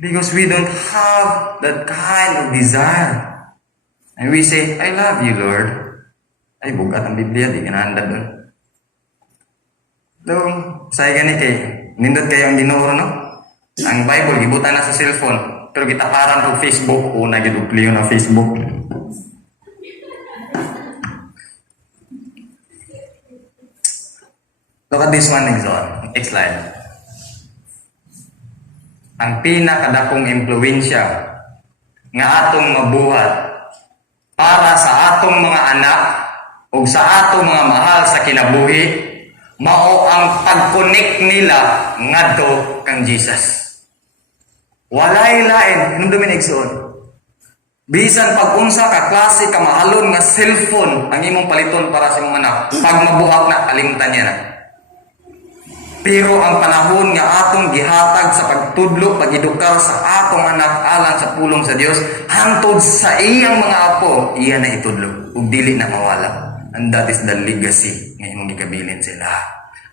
Because we don't have that kind of desire. And we say, I love you, Lord. Ay, bugat ang Biblia, di ka naandad doon. Doon, saya gani kay, nindot kayo ang Ginoo, no? Ang Bible, gibutan na sa cellphone. Pero gitaparan ko Facebook, una gidupliyo na Facebook. Look at this one, next slide. Ang pinakadakong impluwensya nga atong mabuhat para sa atong mga anak o sa atong mga mahal sa kinabuhi mao ang pag-connect nila ngadto kang Jesus. Walay lain, anong Dominic suon? Bisan pag-unsa ka klase ka mahalon nga cellphone ang imong paliton para sa imong anak, pag mabuhat na kalimtan niya na. Pero ang panahon nga atong gihatag sa pagtudlo, pag-edukar sa atong anak alang sa pulong sa Dios, hangtod sa iyang mga apo, iya na itudlo ug dili na mawala. And that is the legacy nga imong gikabilin sila.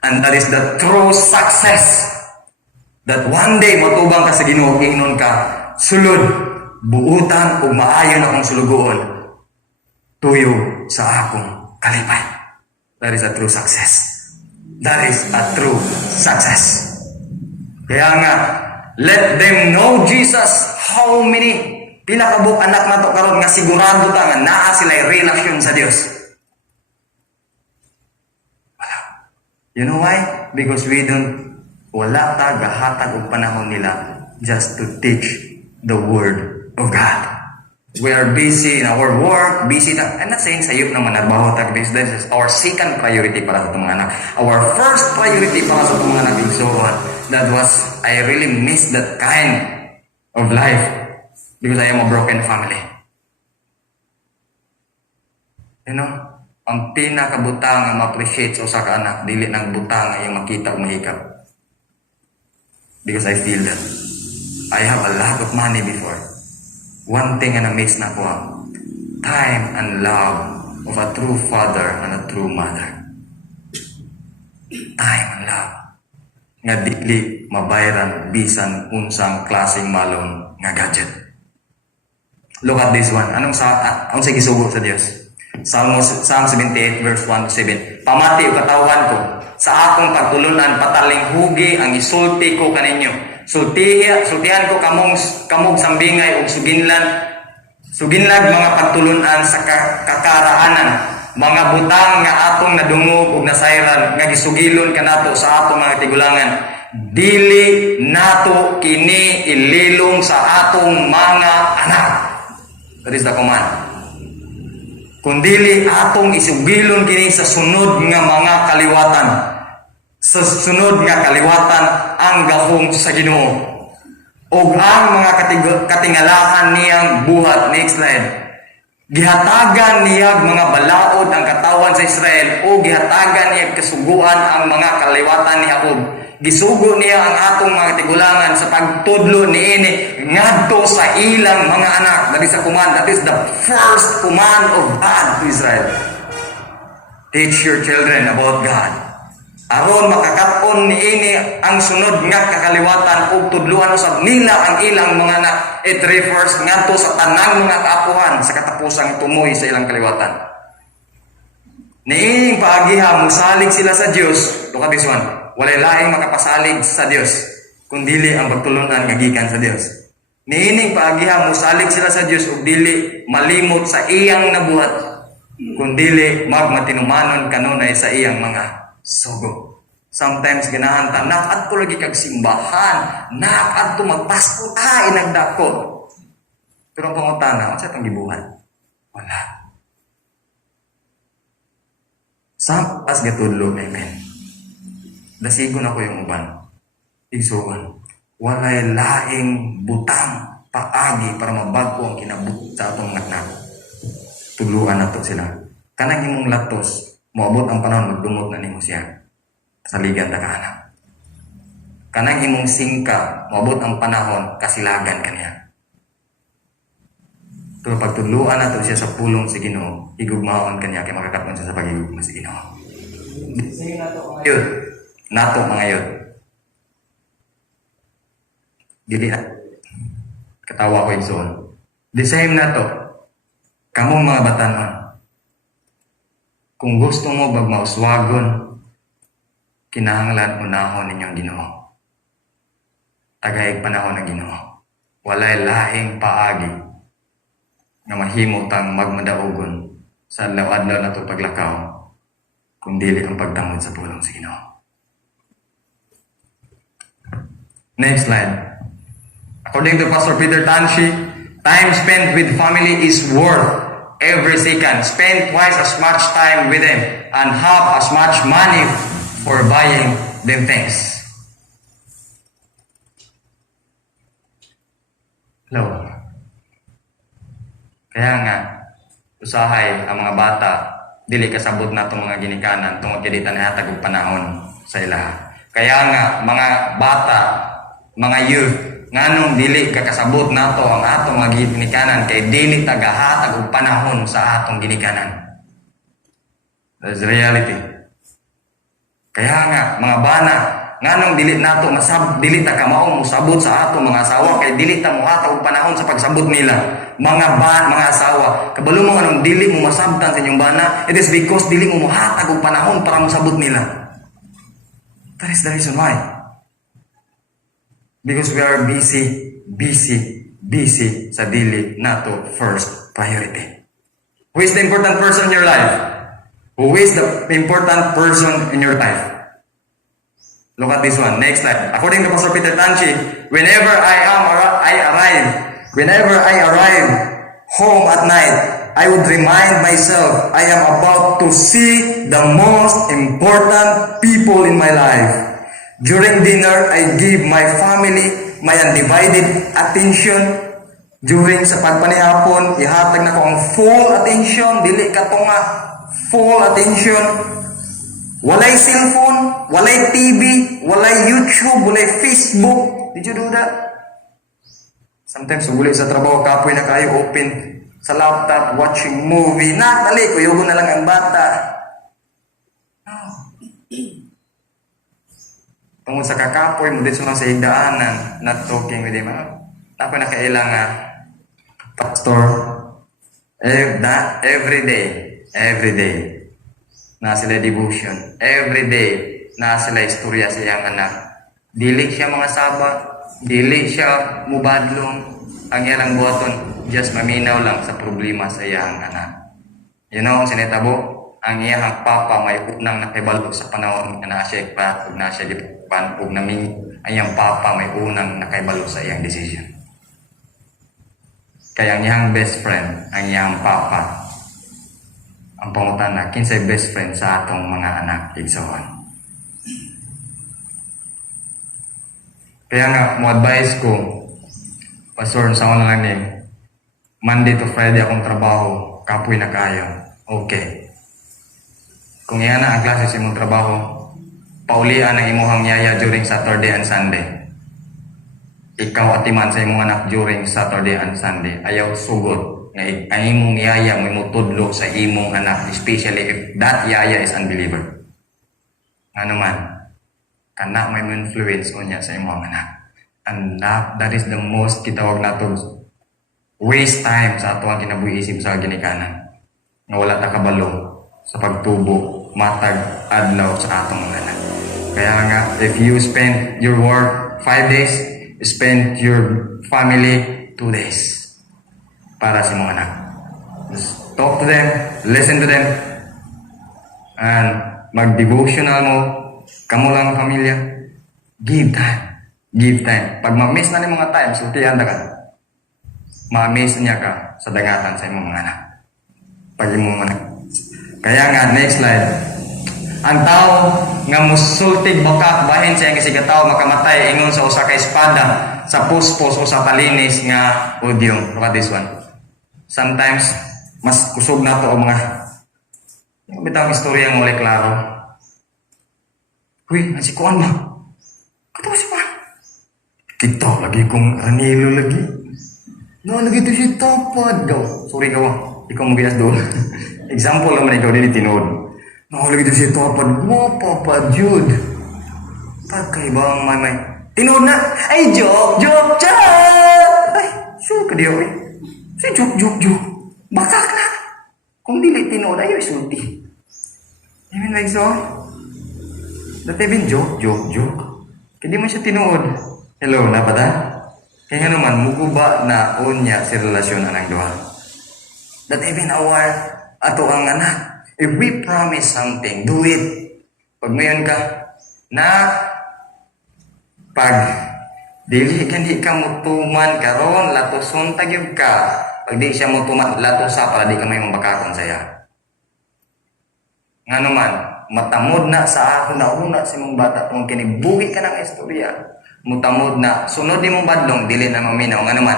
And that is the true success. That one day matubang ka sa Ginoo, ingnon ka, sulod, buutan ug maayon akong sulugoon. Tuyo sa akong kalipay. That is a true success. That is a true success. Kaya nga, let them know Jesus. How many pinakabuk anak na to karon nga sigurado ta nga naa sila relasyon sa Dios. Wala. You know why? Because wala ta gahatag og panahon nila just to teach the Word of God. We are busy in our work, busy na, I'm not saying sayop naman nagbaho tag this is our second priority para sa itong mga anak. Our first priority para sa itong mga anak. So, that was, I really miss that kind of life because I am a broken family. You know, ang pinakabutang nga ma-appreciate sa usa ka anak, dili nang butang nga yung makita o mahikap. Because I feel that I have a lot of money before. One thing na na-miss na ko, time and love of a true father and a true mother. Time and love. Nga dili mabayaran bisan unsang klaseng malon nga gadget. Look at this one. Anong sa gisugo sa Dios? Psalm 78 verse 1 to 7. Pamati o katawan ko, sa akong pagtulunan pataling hugi ang isulti ko kaninyo. Sultihan ko kamong sambingay ug suginlag mga pagtulunan sa kakaraanan, mga butang nga atong nadungog ug nasayran nga gisugilon kanato sa atong mga tigulangan. Dili nato kini ililong sa atong mga anak. That is the command. Kundili atong isugilon kini sa sunod nga mga kaliwatan. Sa sunod nga kaliwatan ang gahong sa Ginoo. O ang mga katingalahan niyang buhat. Next slide. Gihatagan niya mga balaod ang katawan sa Israel o gihatagan niya kasuguan ang mga kaliwatan ni Jacob. Gisugo niya ang atong mga tigulangan sa pagtudlo niini ngadto sa ilang mga anak. That is a command. That is the first command of God to Israel. Teach your children about God. Aron makakaton niini ang sunod nga kakaliwatan ug tudluan usab nila ang ilang mga anak. It refers ngadto sa tanang mga kaapuhan sa katapusang tumoy sa ilang kaliwatan. Niining paagiha musalig sila sa Dios. Look at this one. Walay laing makapasalig sa Dios kundili ang pagtulunan nga gikan sa Dios. Niining paagiha musalig sila sa Dios ug dili malimot sa iyang nabuhat kundili magmatinumanon kanunay sa iyang mga sugo. Sometimes ganahan ta nak adto lagi kag simbahan, nak adto magpasko ta inagdako. Pero ang pangutana, unsa tong gibuhat? Wala. Sampas gatudlo, amen. Dasigon ako yung uban. Igsuon. Walay laing butang paagi para mabago ang kinabuhi sa atong anak. Tuluan nato sila. Kanang imong latos, moabot ang panahon magdumot na nimo siya. Saligan ta ka anak. Kanang imong singka, moabot ang panahon kasilagan kaniya. Pero pagtudluan nato siya sa pulong sa Ginoo, igugmaon kaniya kay makakaton siya sa pagigugma sa Ginoo. Sige nato mga yun. Dili katawa ko igsoon. The same nato. Kamong mga batanon. Kung gusto mo bagmauswagon, kinahanglan unahon ninyong Ginoo. Tagaig panahon ng Ginoo. Walay lahing paagi nga mahimo tang magmadaugon sa adlaw-adlaw na ito paglakaw kung dili ang pagtangod sa pulong sa Ginoo. Next slide. According to Pastor Peter Tanshi, time spent with family is worth every second. Spend twice as much time with them and have as much money for buying them things. Hello. Kaya nga, usahay ang mga bata, dili kasabot na itong mga ginikanan, tungod kaya na hatag og panahon sa ilaha. Kaya nga, mga bata, mga youth, nganong dili kakasabot nato ang atong mga ginikanan kay dili tagahatag og panahon sa atong ginikanan. That's reality. Kaya nga, mga bana, nganong dili nato dili ta kamaong musabot sa atong mga asawa kay dili ta mohatag og panahon sa pagsabot nila. Mga asawa, kabalo mo nganong dili mo masabtan sa inyong bana, it is because dili mo mohatag og panahon para mosabot nila. That is the reason why. Because we are busy sa dili nato first priority. Who is the important person in your life? Who is the important person in your life? Look at this one. Next slide. According to Pastor Peter Tanchi, whenever I arrive home at night, I would remind myself I am about to see the most important people in my life. During dinner, I give my family my undivided attention. During sa pagpanihapon, ihatag na ko ang full attention, dili ka to nga full attention. Walay cellphone, walay TV, walay YouTube, walay Facebook. Did you do that? Sometimes, uli sa trabaho, kapoy na kayo open sa laptop, watching movie. Dali, kuyugo na lang ang bata. Tungkol sa kakapoy, mo dito sa higdaanan, not talking with him. Ako na kailangan, pastor, every day, na sila devotion. Every day, na sila istorya sa iyang anak. Dili siya mga saba, dili siya mubadlong. Ang iyang buhaton, just maminaw lang sa problema sa iyang anak. You know, sinitabo, ang iyang papa may unang nakibalo sa panahon na siya pa, ug na siya gipan, ug namin, ang iyang papa may unang nakibalo sa iyang decision. Kaya ang iyang best friend, ang iyang papa, ang pangutan na kinsay best friend sa atong mga anak igsoon. Kaya nga, mo advise ko, pastor, sa ako na lang din, Monday to Friday akong trabaho, kapoy na kayo. Okay. Kung iyan na ang klase sa imong trabaho, paulian ang imuhang yaya during Saturday and Sunday. Ikaw atiman sa imong anak during Saturday and Sunday. Ayaw sugod. Ang imong yaya may mutudlo sa imong anak, especially if that yaya is unbeliever. Ano man, kana may influence ko niya sa imong anak. And that is the most kitawag nato waste time sa ato ang kinabuhi-isip sa ginikanan. Nga wala ta kabalo sa pagtubo, matag, adlaw sa atong mga anak. Kaya nga, if you spend your work 5 days, spend your family 2 days. Para sa mga anak. Just talk to them, listen to them, and mag-devotional mo, kamo lang ang pamilya, give time. Give time. Pag ma-miss na ni mga time, sultihan ka. Ma-miss niya ka sa dagatan sa imong mga anak. Pag imong anak. Kaya nga, next slide. Ang tao nga musultig bakak bahin sa iyang isigataw makamatay ingon sa usa ka espada sa puspos o sa palinis nga udyong. Look at this one. Sometimes, mas kusog na to o mga bitang istorya nga wala klaro. Uy, nasikuan ba? Kato ba si pa? TikTok lagi kong Ranilo lagi. No, lagi ito si Topad. Gaw. Sorry gawa. Ikaw mo ginas doon. Example naman ikaw din itinood. No, lagi ito si Topad. Mo, Papa Jude. Pagkaibang mamay. Tinood na. Ay, joke. Ay, sure ka diyo eh. Si joke. Bakak na. Kung dili tinood, ayaw isulti. Even like so. That even joke. Kaya di mo siya tinood. Hello, napata? Kaya nga naman, muguba na unya si relasyon anang duha. That even our ato ang anak. If we promise something, do it. Pag mayon ka, na pag dili ka mutuman karon latoson tagyud ka. Pag di siya mutuman latosa para di ka may mabakakon saya. Nga naman, matamod na sa ako na una si mong bata kung kinibuhi ka ng istorya. Mutamod na sunod ni mong badlong dili na maminaw nga naman.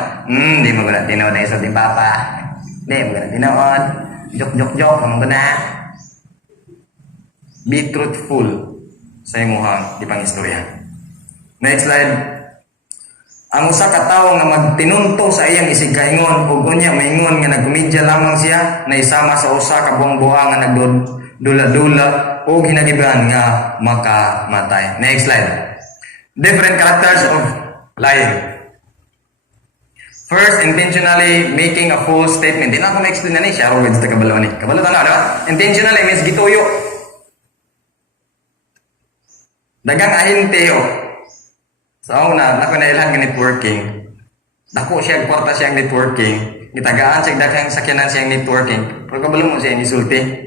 Di mo gala tinaw na isa di papa. Di mo gala tinaw. Jok mo na. Be truthful sa imuhang di pang istorya. Next slide. Ang usa ka tawo nga magtinunto sa iyang isigkaingon ug unya maingon nga nagkomedya lamang siya na isama sa usa ka buang-buang nga nagdula-dula o ginagiban nga makamatay. Next slide. Different characters of lying. First, intentionally making a false statement. Di na ako na-explain na ni siya. Words na kabalo ni. Kabalo na, diba? Intentionally means gituyo. Dagang ahinte o. So, una, naku na ilang networking. Dako siya, kwarta siyang networking. Gitagaan siya, dagang sakyanan siyang networking. Pero kabalo mo siya, inisulti.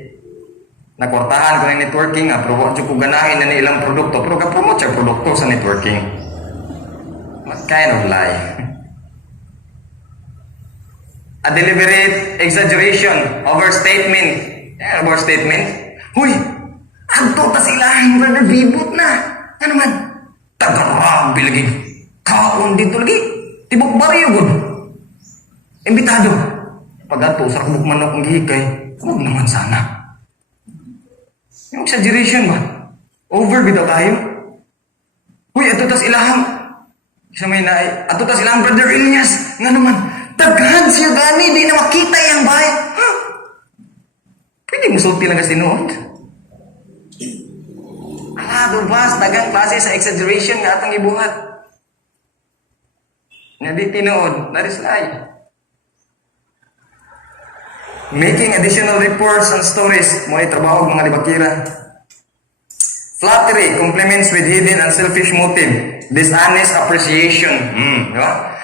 Nakwartahan ko ng networking nga, pero wala ko ganahin na ilang produkto, pero ka-promote siya produkto sa networking. What kind of lie? a deliberate exaggeration, overstatement. Overstatement. Huy, adto ta sila, brother, bibot na. Ano man? Tagarab, lagi. Kaon dito lagi. Tibok bariyo, good. Imbitado. Pag ato, sa kubok manok ang gihikay, huwag naman sana. Yung exaggeration ba? Over bitaw tayo. Huy, ato tas ilahang. Isa may naay. Ato tas ilahang, Brother Elias. Nga naman, daghan siya gani, di na makita yung bahay. Ha? Pwede mo sulti lang kasi noon. Dubas, dagang klase sa exaggeration nga atong ibuhat. Nga di tinuod, that is lie. Making additional reports and stories, mo trabaho mga libakira. Flattery, compliments with hidden and selfish motive. Dishonest appreciation. Di ba?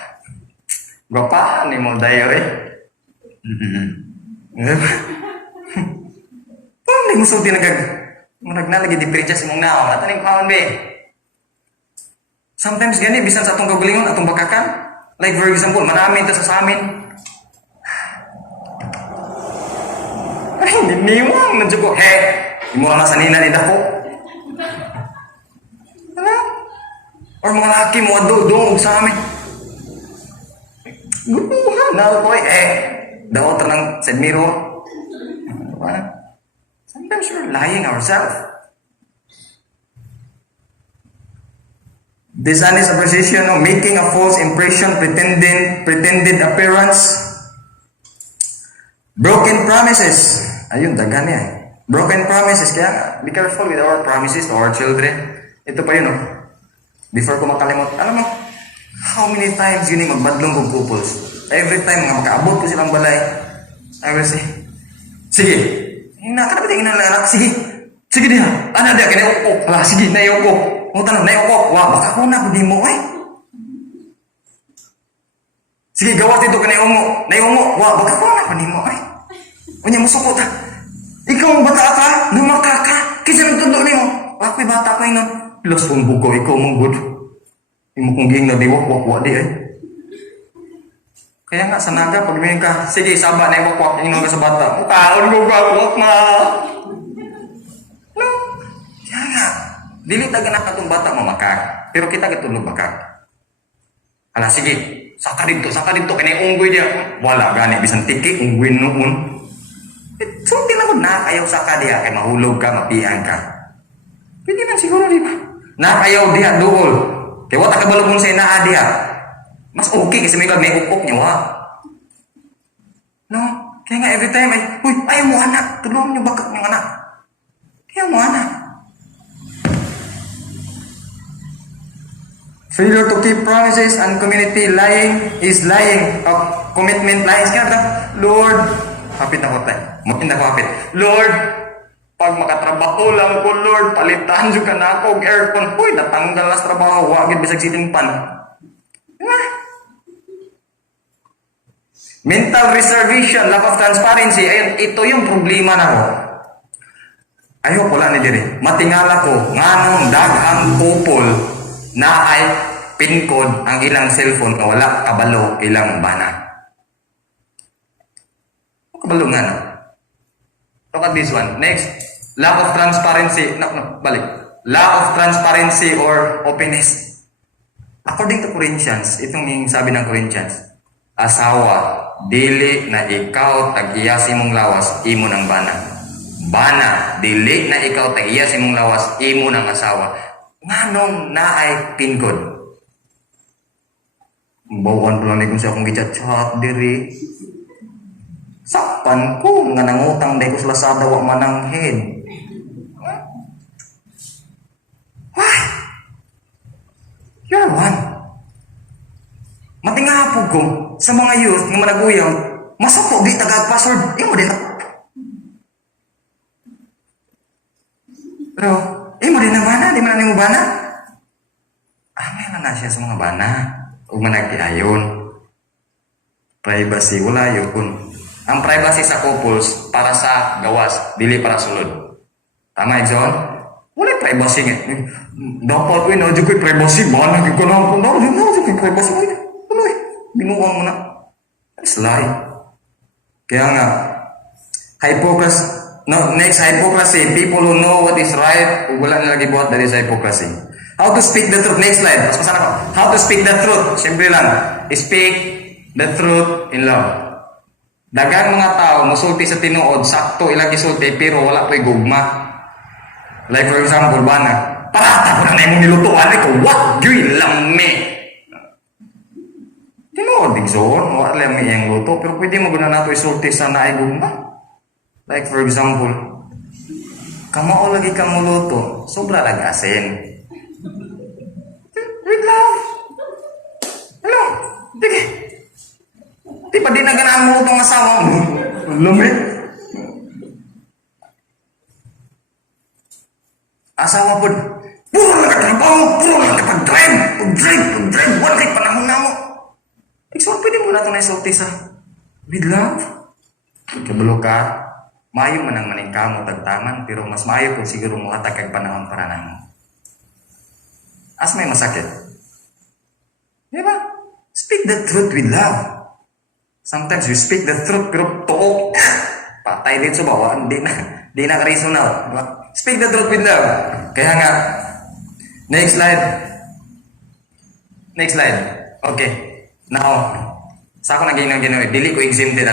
Gwapa ni mo diary. Di ba? Hindi mo sulti naglalagi diferensya sa mong naong. At anong kaon be? Sometimes gani, bisan sa atong kagalingon, atong bakakan. Like for example, marami ito sa amin. Ay, niniwang. Nandiyo ko, imo na sa nina ni Dako. Ano? Or mga laki mo, adong sa amin. Gutuhan na ako daw ito ng side mirror. Sometimes we're lying ourselves. Dishonest appreciation, making a false impression, pretended appearance. Broken promises. Ayun, dagan niya. Broken promises. Kaya, be careful with our promises to our children. Ito pa yun, Before ko makalimot, alam mo, how many times yun yung magbadlong kong couples? Every time nga makaabot ko silang balay, I will say, sige, nakalapit yung inalanak, sige diha, ano diha, kinayoko, sige, nayoko, nayoko, baka ko na, kung di mo, sige, gawas dito ka nayungo, baka ko na, kung di mo, Unya mo sukot, ikaw ang bata ka, lumaka ka, kisa nagtundo niyo, may bata ka yun, los kong buko, ikaw mong good, imo kong ging na diwak, di Kaya nga, sa naga, pag may ka, sige, saba na yung wakwak, yung sa bata, mukhaon ko wakwak na. No? Kaya nga, dili taga na katong bata mamakak, pero kita katulog makak. Hala, sige, saka dito, kaya unggoy niya. Wala, gani, bisan tiki, unggoy noon. So, tinawag na, ayaw saka diya, kaya mahulog ka, mapihan ka. Pwede man siguro, di ba? Nakayaw diya, dool. Kaya wata kabalog mong sa inaa diya. Mas okay kasi may ukok niyo, No? Kaya nga every time ayaw mo anak, tulungan niyo bakit yung anak. Ayaw mo anak. Failure to keep promises and community lying is lying. Commitment lies. Kaya Lord, hapit na ko tayo. Lord, pag makatrabaho lang ko, Lord, palitan dyan ka na ako, aircon. Natanggal na sa trabaho, wagid bisag siting pan. Mental reservation, lack of transparency. Ayun, ito yung problema na ko. Ayaw pala ni dire. Matingala ko, nganong daghang couple na ay pinkod ang ilang cellphone na wala kabalo ilang bana. Kabalo nga, Look at this one. Next, lack of transparency. Balik. Lack of transparency or openness. According to Corinthians, itong yung sabi ng Corinthians, asawa, dili na ikaw tag-iyasi mong lawas, imo ng bana. Bana, dili na ikaw tag-iyasi mong lawas, imo ng asawa. Nganong naay pingkod? Bawan pala ni kung siya akong gichat-chat diri. Sakpan ko, nga nangutang day ko sa Lazada, wa mananghin. Why? You're one. Matingapog ko sa mga youth nga managuyang, masako di tagag-password, imo din ako. Pero, imo din na bana, di man na bana. Angay na siya sa mga bana. Huwag managtiayon. Privacy, wala yun. Ang privacy sa couples, para sa gawas, dili para sulod. Tama, Exxon? Wala privacy nga. Dapat, no, di ko'y privacy, bana, di ko na, di ko'y privacy, binuwang mo na. That's lie. Kaya nga, hypocrisy, no, next, hypocrisy. People who know what is right, ug wala nila gibuhat, that is hypocrisy. How to speak the truth. Next slide. Mas masarap ko. How to speak the truth. Simple lang. Speak the truth in love. Dagang mga tao, musulti sa tinuod, sakto ilang isulti, pero wala po'y gugma. Like for example, bana, parata ko na imong nilutuan, ko, what gawin lang me? Tinuod, igsoon, wala lang may iyang luto, pero pwede mo guna nato isulti sa naay gugma. Like for example, kamao lagi kang muluto, sobra lang asin. With love. Hello? Sige. Di pa di na ganaan mo itong asawa mo. Lamig. Asawa po, puro lang katrabaho, puro lang kapag-drive. Pag-drive. Wala kay panahon na mo. So, pwede mo na ito na isulti sa with love. Kabalo ka, mayo man ang maning kamo tagtaman, pero mas mayo po siguro mo katagkag panahon para na mo. As may masakit. Di ba? Speak the truth with love. Sometimes you speak the truth, pero took. Patay dito sa bawa, di na ka-reasonal. Speak the truth with love. Kaya nga, next slide. Okay. Now, sa ako naging ginawa, dili ko exempted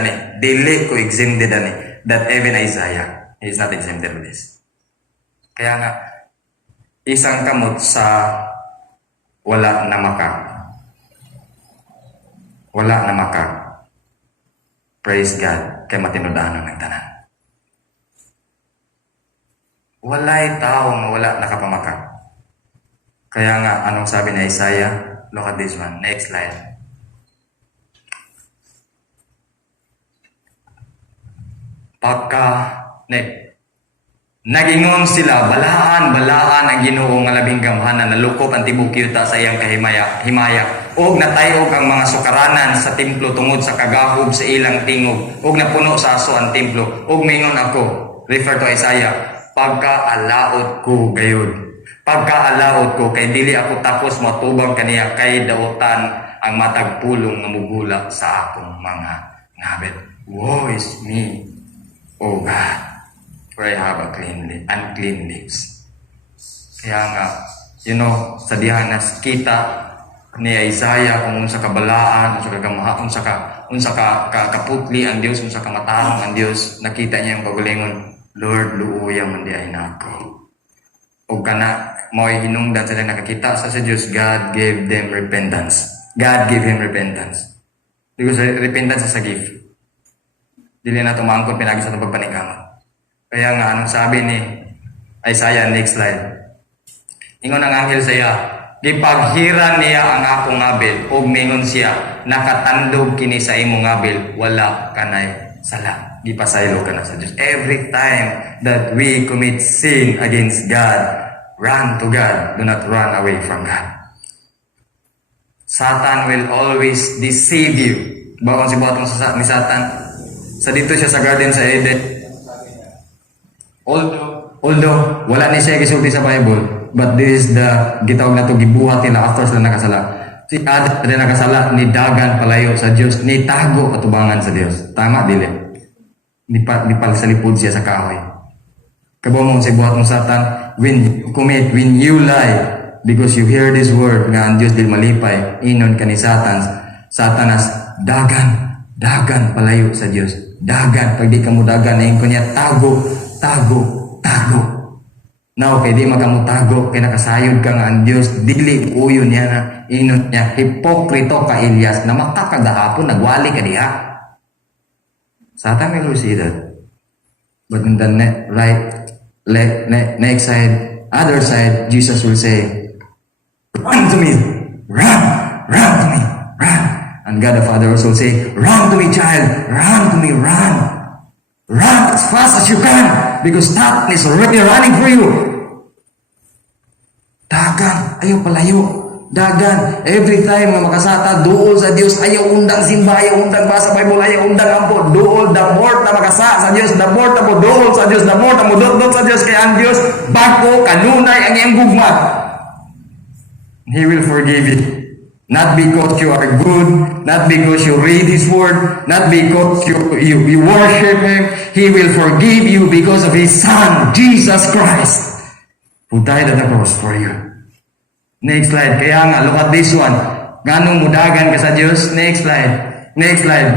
ani. That even Isaiah, he is not exempted with this. Kaya nga, isang kamot sa wala na maka. Praise God, kay matinudahan ng tanan. Walay tao nga wala nakapamaka. Kaya nga, anong sabi ni Isaiah? Look at this one. Next slide. Nagingon sila, balaan ang Ginoo nga labing gamhanan, nalukop ang tibok yuta sa iyang himaya. Og natayog ang mga sukaranan sa templo tungod sa kagahog sa ilang tingog. Og napuno sa aso ang templo. Og mingon ako, refer to Isaiah, pagkaalaot ko kay dili ako tapos matubang kaniya kay dautan ang matag pulong nga mugula sa akong mga ngabit. Woe is me, O God, for I have unclean lips. Kaya nga, sa dihan na kita ni Isaiah kung unsa kabalaan, unsa kagamaha, unsa ka kaputli ang Dios, unsa ka matarong ang Dios, nakita niya yung pagalingon, Lord, luuya man di ay nako. O kana, mo'y hinungdan sila nakakita sa Diyos, God gave them repentance. God gave him repentance. Because repentance is a gift. Dili na tumangkot pinagi sa itong pagpaningkamot. Kaya nga, anong sabi ni Isaiah, next slide. Ingon ang anghel saya, gipaghiran niya ang akong ngabil, ug mingon siya, nakatandog kini sa imong ngabil, wala kanay sala. Gipasaylo ka na sa Diyos. Every time that we commit sin against God, run to God. Do not run away from God. Satan will always deceive you. Bakon si Botong ni Satan? Sa dito siya sa garden sa Eden. Although wala ni siya gisulti sa Bible, but this is the gitawag na to gibuhat nila after sila nakasala. Si Adam na nakasala, ni dagan palayo sa Diyos, ni tago katubangan sa Diyos. Tama dili. Di salipod siya sa kahoy. Kabomong si buhat ng Satan, when you lie, because you hear this word nga ang Diyos dil malipay, inon ka ni Satanas, dagan palayo sa Diyos. Dagan, pag di ka mo dagan, na ko niya, tago. Now, kay di magamutago, kay nakasayod ka nga ang Diyos, dili uyo niya na, inon niya, hipokrito ka Elias, na makakagahapon, nagwali ka diha. Satan will see that. But in the next side, other side, Jesus will say, run to me, run to me, run. And God the Father also will say, run to me, child, run to me, run. Run as fast as you can, because Satan is already running for you. Dagan, ayaw palayo. Dagan, every time nga makasata, duol sa Diyos, ayaw undang simba, ayaw undang basa Bible, ayaw undang ampo, duol, the more na makasa sa Diyos, the more na mo duol sa Diyos, the more na mo dot sa Diyos, kaya ang Diyos, bago, kanunay ang iyang gugma. He will forgive you. Not because you are good, not because you read His Word, not because you worship Him. He will forgive you because of His Son, Jesus Christ, who died on the cross for you. Next slide. Kaya nga, look at this one. Ganong mudagan ka sa Diyos? Next slide. Next slide.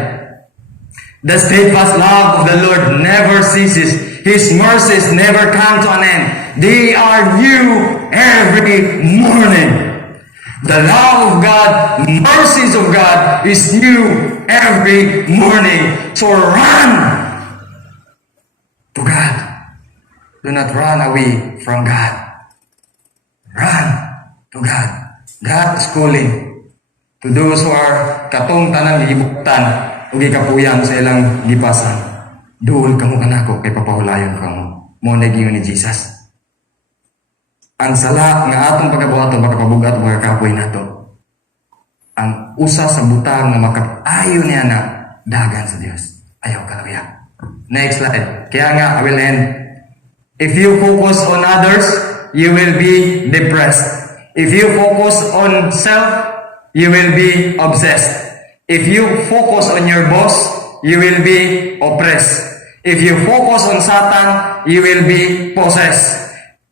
The steadfast love of the Lord never ceases. His mercies never come to an end. They are new every morning. The love of God, mercies of God is new every morning. So run to God. Do not run away from God. Run to God. God is calling to those who are katong tanang gibutan o gikapuyan sa ilang gipasan. Duol kamo kanako kay papahulayon kamo. Mo na giyon ni Jesus. Ang sala nga atong pagabuhaton makapabugat mga kapoy nato. Ang usa sa butang nga makapayo niya na dagan sa Dios. Ayaw kaluya. Next slide. Kaya nga, I will end. If you focus on others, you will be depressed. If you focus on self, you will be obsessed. If you focus on your boss, you will be oppressed. If you focus on Satan, you will be possessed.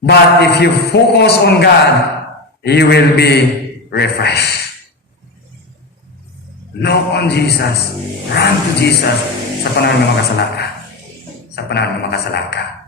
But if you focus on God, you will be refreshed. Look on Jesus. Run to Jesus sa panahon ng makasalaka. Sa panahon ng makasalaka.